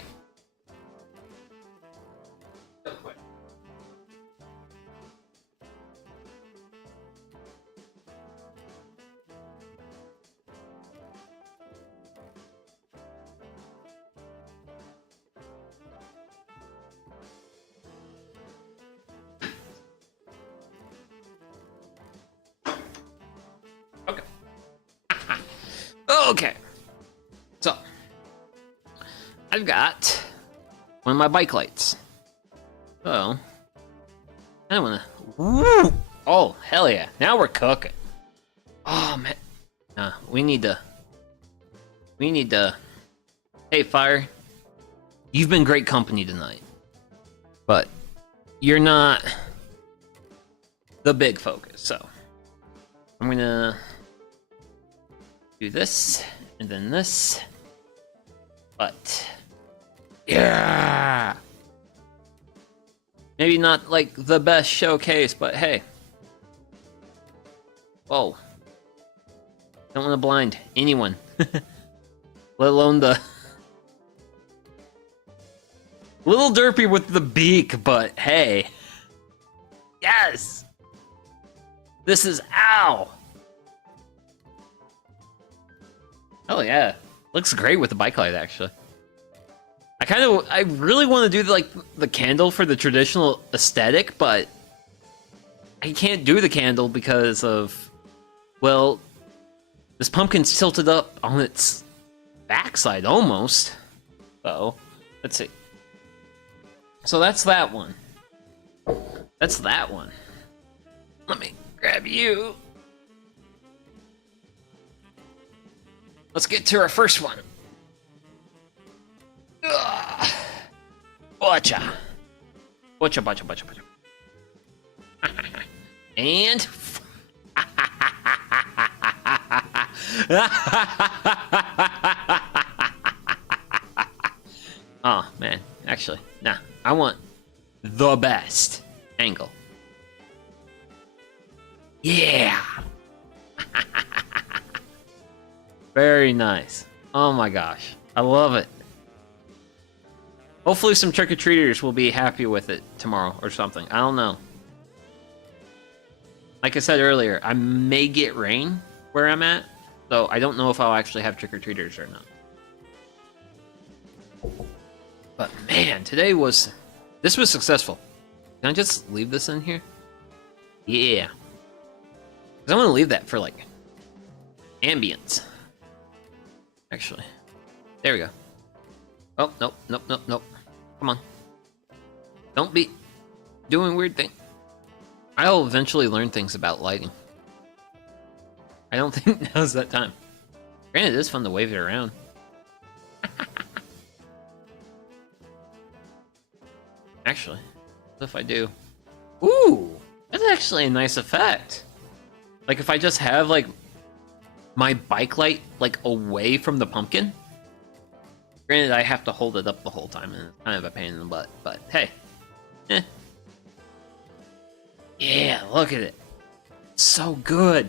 Okay, so I've got one of my bike lights. So I don't wanna. Woo! Oh hell yeah! Now we're cooking. Oh man, we need to. Hey Fire, you've been great company tonight, but you're not the big focus. So I'm gonna do this, and then this. But yeah, maybe not like the best showcase, but hey. Whoa. Don't want to blind anyone. Let alone the little derpy with the beak, but hey. Yes! This is ow! Oh yeah, looks great with the bike light actually. I really want to do like the candle for the traditional aesthetic, but I can't do the candle because of, well, this pumpkin's tilted up on its backside almost. So, let's see. So that's that one. That's that one. Let me grab you. Let's get to our first one. Butcha. Butcha, butcha, butcha, butcha. And... oh, man. Actually, nah. I want the best angle. Yeah! Very nice. Oh my gosh. I love it. Hopefully some trick-or-treaters will be happy with it tomorrow or something. I don't know. Like I said earlier, I may get rain where I'm at, so I don't know if I'll actually have trick-or-treaters or not. But man, today was... this was successful. Can I just leave this in here? Yeah. Because I want to leave that for, like, ambience. Actually. There we go. Oh, nope, nope, nope, nope. Come on. Don't be doing weird things. I'll eventually learn things about lighting. I don't think now's that time. Granted, it is fun to wave it around. Actually, what if I do? Ooh, that's actually a nice effect. Like if I just have like my bike light like away from the pumpkin. Granted, I have to hold it up the whole time, and it's kind of a pain in the butt. But hey, yeah, look at it. It's so good.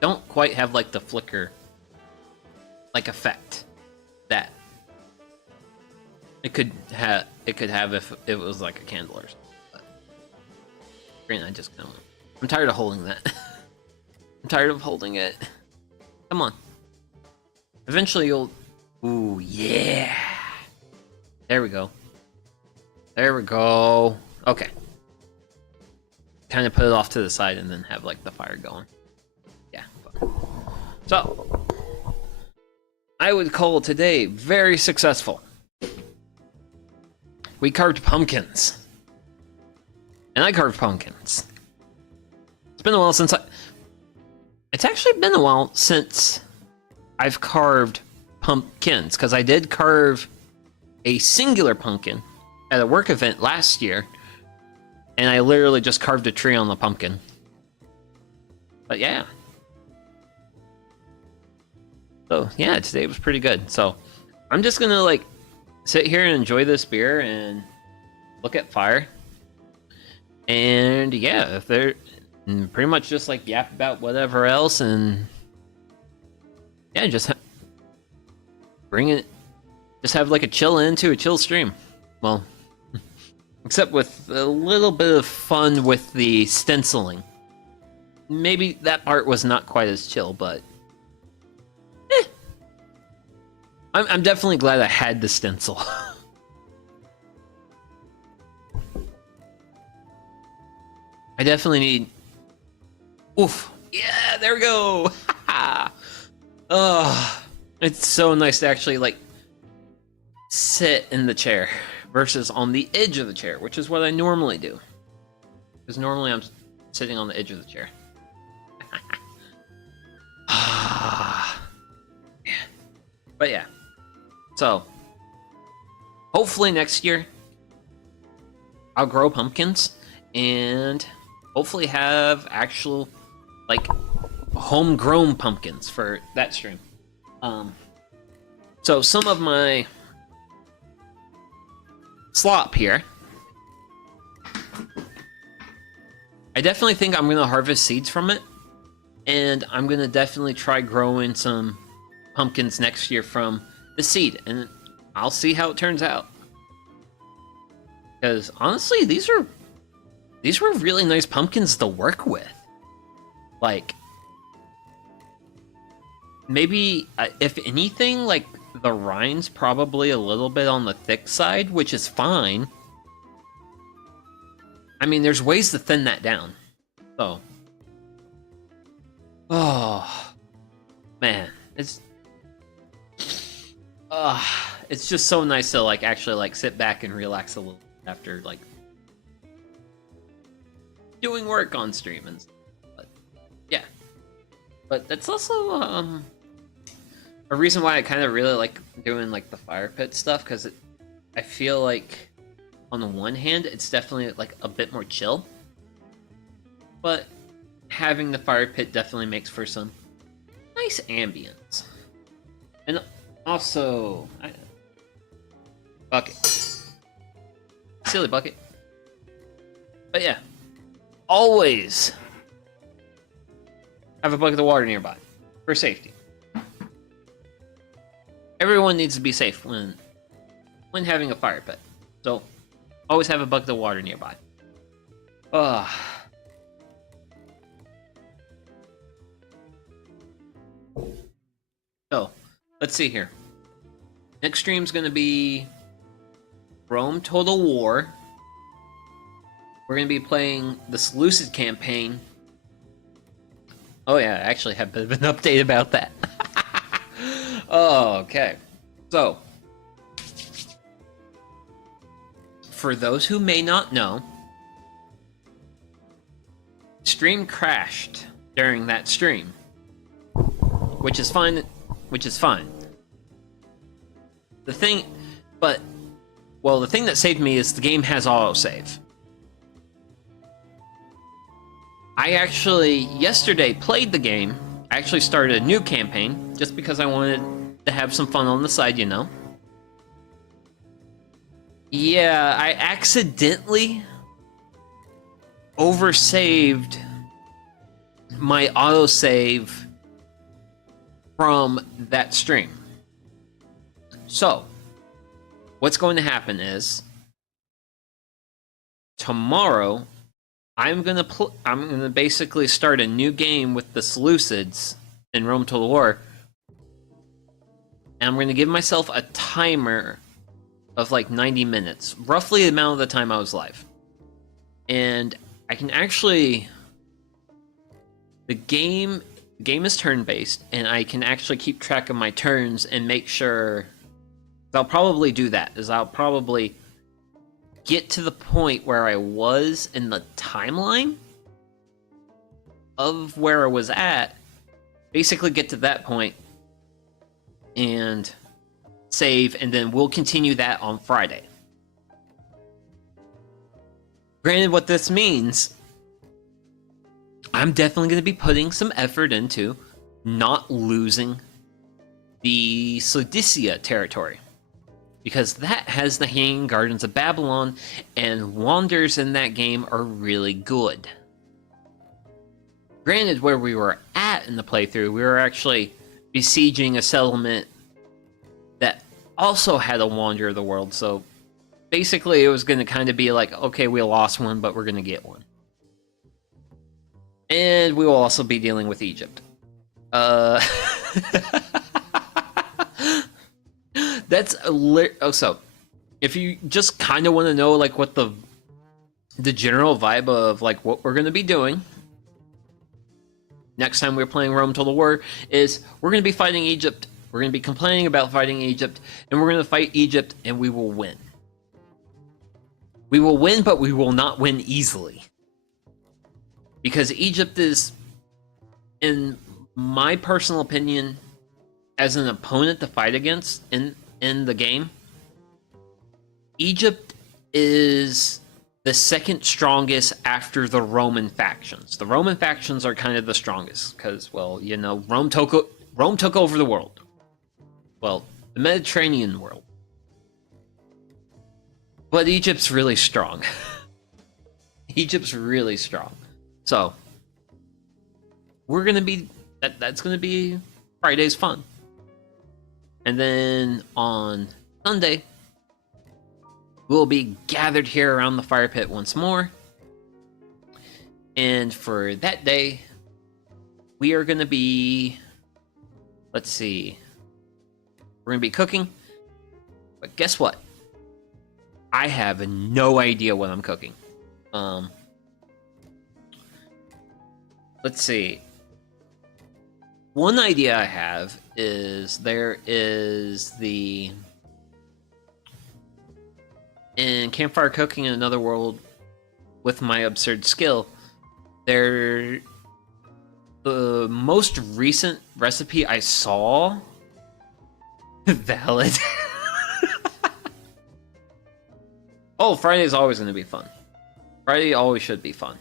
Don't quite have like the flicker like effect that it could have if it was like a candle or something. But granted, I just kind of... I'm tired of holding that. I'm tired of holding it. Come on. Eventually you'll... ooh, yeah. There we go. There we go. Okay. Kind of put it off to the side and then have like the fire going. Yeah. So, I would call today very successful. We carved pumpkins. And I carved pumpkins. It's been a while since it's actually been a while since I've carved pumpkins, because I did carve a singular pumpkin at a work event last year, and I literally just carved a tree on the pumpkin. But yeah. So yeah, today was pretty good. So I'm just gonna like sit here and enjoy this beer and look at fire. And yeah, if they're pretty much just like yap about whatever else, and yeah, just bring it, just have like a chill into a chill stream. Well, except with a little bit of fun with the stenciling. Maybe that part was not quite as chill, but I'm definitely glad I had the stencil. I definitely need... oof. Yeah, there we go. Oh, it's so nice to actually like sit in the chair versus on the edge of the chair, which is what I normally do. Because normally I'm sitting on the edge of the chair. Yeah. But yeah. So, hopefully next year I'll grow pumpkins and hopefully have actual like homegrown pumpkins for that stream. So some of my slop here, I definitely think I'm gonna harvest seeds from it, and I'm gonna definitely try growing some pumpkins next year from the seed, and I'll see how it turns out. Because honestly, these were really nice pumpkins to work with. Like, maybe if anything, like the rind's probably a little bit on the thick side, which is fine. I mean, there's ways to thin that down. So, oh, Man, uh, it's just so nice to like actually like sit back and relax a little after like doing work on stream and stuff. But yeah, but that's also a reason why I kind of really like doing like the fire pit stuff, because I feel like on the one hand it's definitely like a bit more chill, but having the fire pit definitely makes for some nice ambience. And also, bucket, silly bucket. But yeah, always have a bucket of water nearby for safety. Everyone needs to be safe when having a fire pit, so always have a bucket of water nearby. So, let's see here. Next stream's gonna be Rome Total War. We're gonna be playing the Seleucid campaign. Oh yeah, I actually have a bit of an update about that. Oh, okay. So, for those who may not know, stream crashed during that stream, which is fine. The thing that saved me is the game has autosave. I actually yesterday played the game. I actually started a new campaign just because I wanted to have some fun on the side, you know. Yeah, I accidentally oversaved my autosave from that stream. So, what's going to happen is tomorrow I'm gonna basically start a new game with the Seleucids in Rome Total War, and I'm gonna give myself a timer of like 90 minutes, roughly the amount of the time I was live. And I can actually, the game is turn-based, and I can actually keep track of my turns and make sure. I'll probably do that, is I'll probably get to the point where I was in the timeline of where I was at, basically get to that point and save, and then we'll continue that on Friday. Granted, what this means, I'm definitely going to be putting some effort into not losing the Sodicia territory, because that has the Hanging Gardens of Babylon, and wanders in that game are really good. Granted, where we were at in the playthrough, we were actually besieging a settlement that also had a Wander of the World, so basically it was going to kind of be like, okay, we lost one, but we're going to get one. And we will also be dealing with Egypt. That's so if you just kind of want to know like what the general vibe of like what we're going to be doing next time we're playing Rome Total War is, we're going to be fighting Egypt. We're going to be complaining about fighting Egypt, and we're going to fight Egypt, and we will win. We will win, but we will not win easily, because Egypt is, in my personal opinion, as an opponent to fight against in the game, Egypt is the second strongest after the Roman factions. The Roman factions are kind of the strongest because, well, you know, Rome took over the world. Well, the Mediterranean world. But Egypt's really strong. Egypt's really strong. So, we're going to be... That's going to be Friday's fun. And then on Sunday, we'll be gathered here around the fire pit once more. And for that day, we are going to be... Let's see. We're going to be cooking. But guess what? I have no idea what I'm cooking. Let's see. One idea I have is there is in Campfire Cooking in Another World with my absurd skill, the most recent recipe I saw valid. Oh, Friday's always going to be fun. Friday always should be fun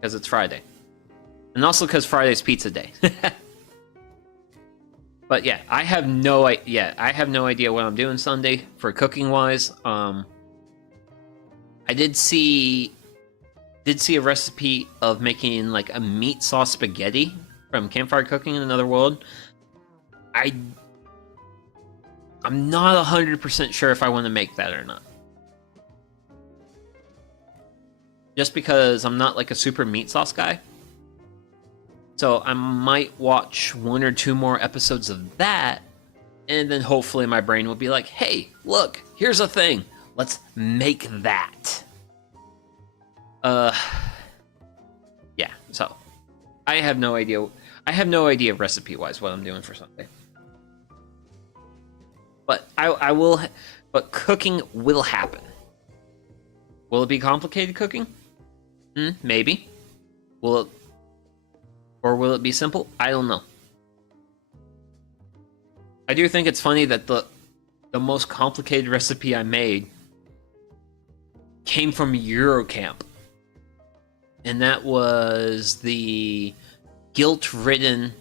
because it's Friday, and also because Friday's pizza day. But yeah, I have no idea what I'm doing Sunday for cooking wise. I did see a recipe of making like a meat sauce spaghetti from Campfire Cooking in Another World. I'm not 100% sure if I want to make that or not. Just because I'm not like a super meat sauce guy. So I might watch 1 or 2 more episodes of that, and then hopefully my brain will be like, hey, look, here's a thing. Let's make that. Yeah, so I have no idea recipe-wise what I'm doing for Sunday. But but cooking will happen. Will it be complicated cooking? Maybe. Will it be simple? I don't know. I do think it's funny that the most complicated recipe I made came from Eurocamp. And that was the guilt-ridden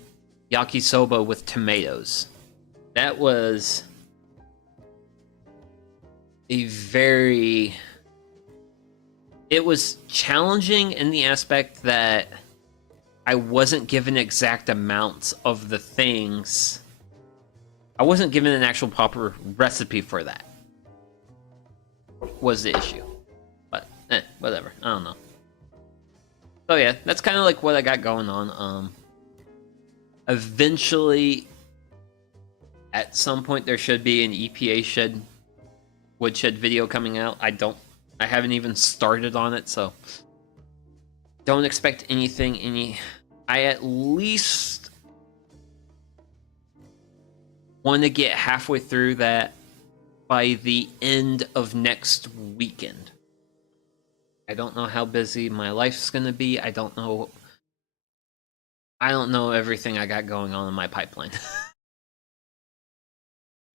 yakisoba with tomatoes. That was it was challenging in the aspect that I wasn't given exact amounts of the things. I wasn't given an actual proper recipe for that. Was the issue. But, whatever. I don't know. So yeah, that's kind of like what I got going on. Eventually, at some point, there should be an EPA woodshed video coming out. I haven't even started on it, so don't expect anything. I at least want to get halfway through that by the end of next weekend. I don't know how busy my life's gonna be. I don't know everything I got going on in my pipeline.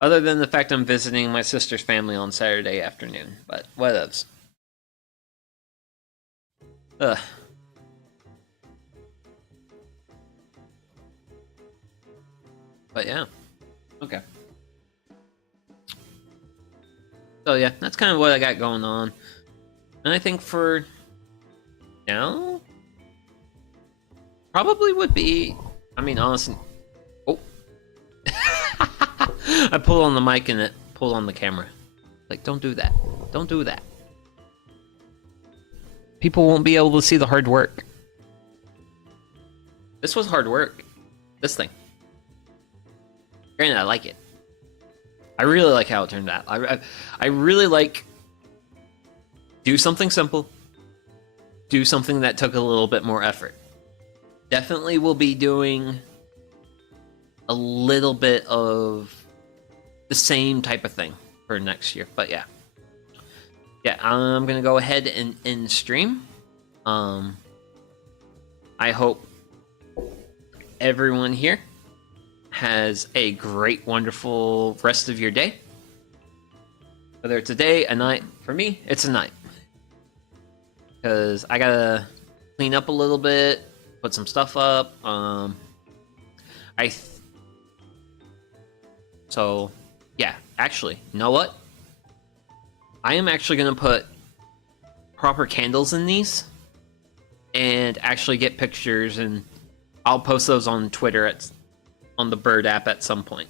Other than the fact I'm visiting my sister's family on Saturday afternoon, but whatevs. Ugh. But yeah. Okay. So yeah, that's kind of what I got going on. And I think for now, probably would be, I mean, honestly, oh. I pulled on the mic and it pulled on the camera. Like, don't do that. Don't do that. People won't be able to see the hard work. This was hard work. This thing. Granted, I like it. I really like how it turned out. I really like do something simple. Do something that took a little bit more effort. Definitely will be doing a little bit of the same type of thing for next year. But yeah. Yeah, I'm going to go ahead and end stream. I hope everyone here has a great, wonderful rest of your day. Whether it's a day, a night. For me, it's a night. Because I gotta clean up a little bit, put some stuff up. So, yeah, actually, you know what? I am actually gonna put proper candles in these and actually get pictures, and I'll post those on Twitter on the Bird app at some point.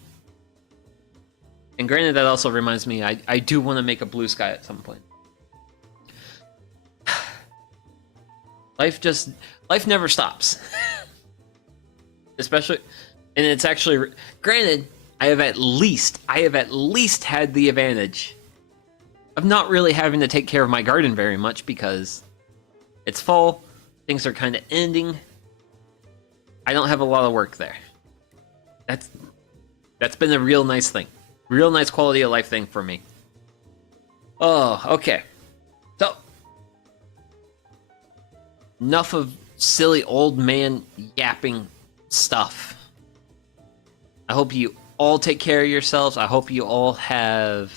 And granted, that also reminds me, I do want to make a blue sky at some point. Life never stops. Especially, and it's actually, granted, I have at least had the advantage of not really having to take care of my garden very much because it's fall, things are kind of ending. I don't have a lot of work there. that's been a real nice thing. Real nice quality of life thing for me. Oh, okay. So, enough of silly old man yapping stuff. I hope you all take care of yourselves. I hope you all have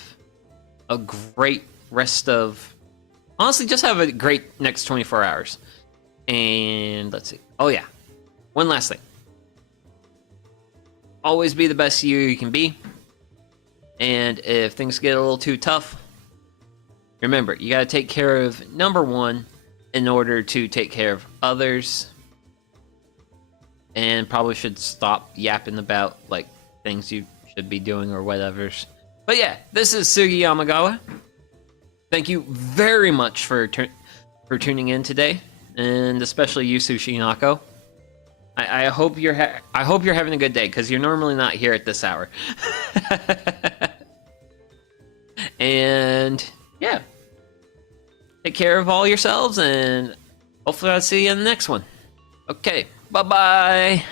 a great rest of... Honestly, just have a great next 24 hours. And let's see. Oh, yeah. One last thing. Always be the best you can be. And if things get a little too tough, remember, you gotta take care of number one in order to take care of others. And probably should stop yapping about, like, things you should be doing or whatevers. But yeah, this is Sugi Yamagawa. Thank you very much for tuning in today, and especially you, Sushinako. I hope you're having a good day, because you're normally not here at this hour. And yeah, take care of all yourselves, and hopefully I'll see you in the next one. Okay, bye bye.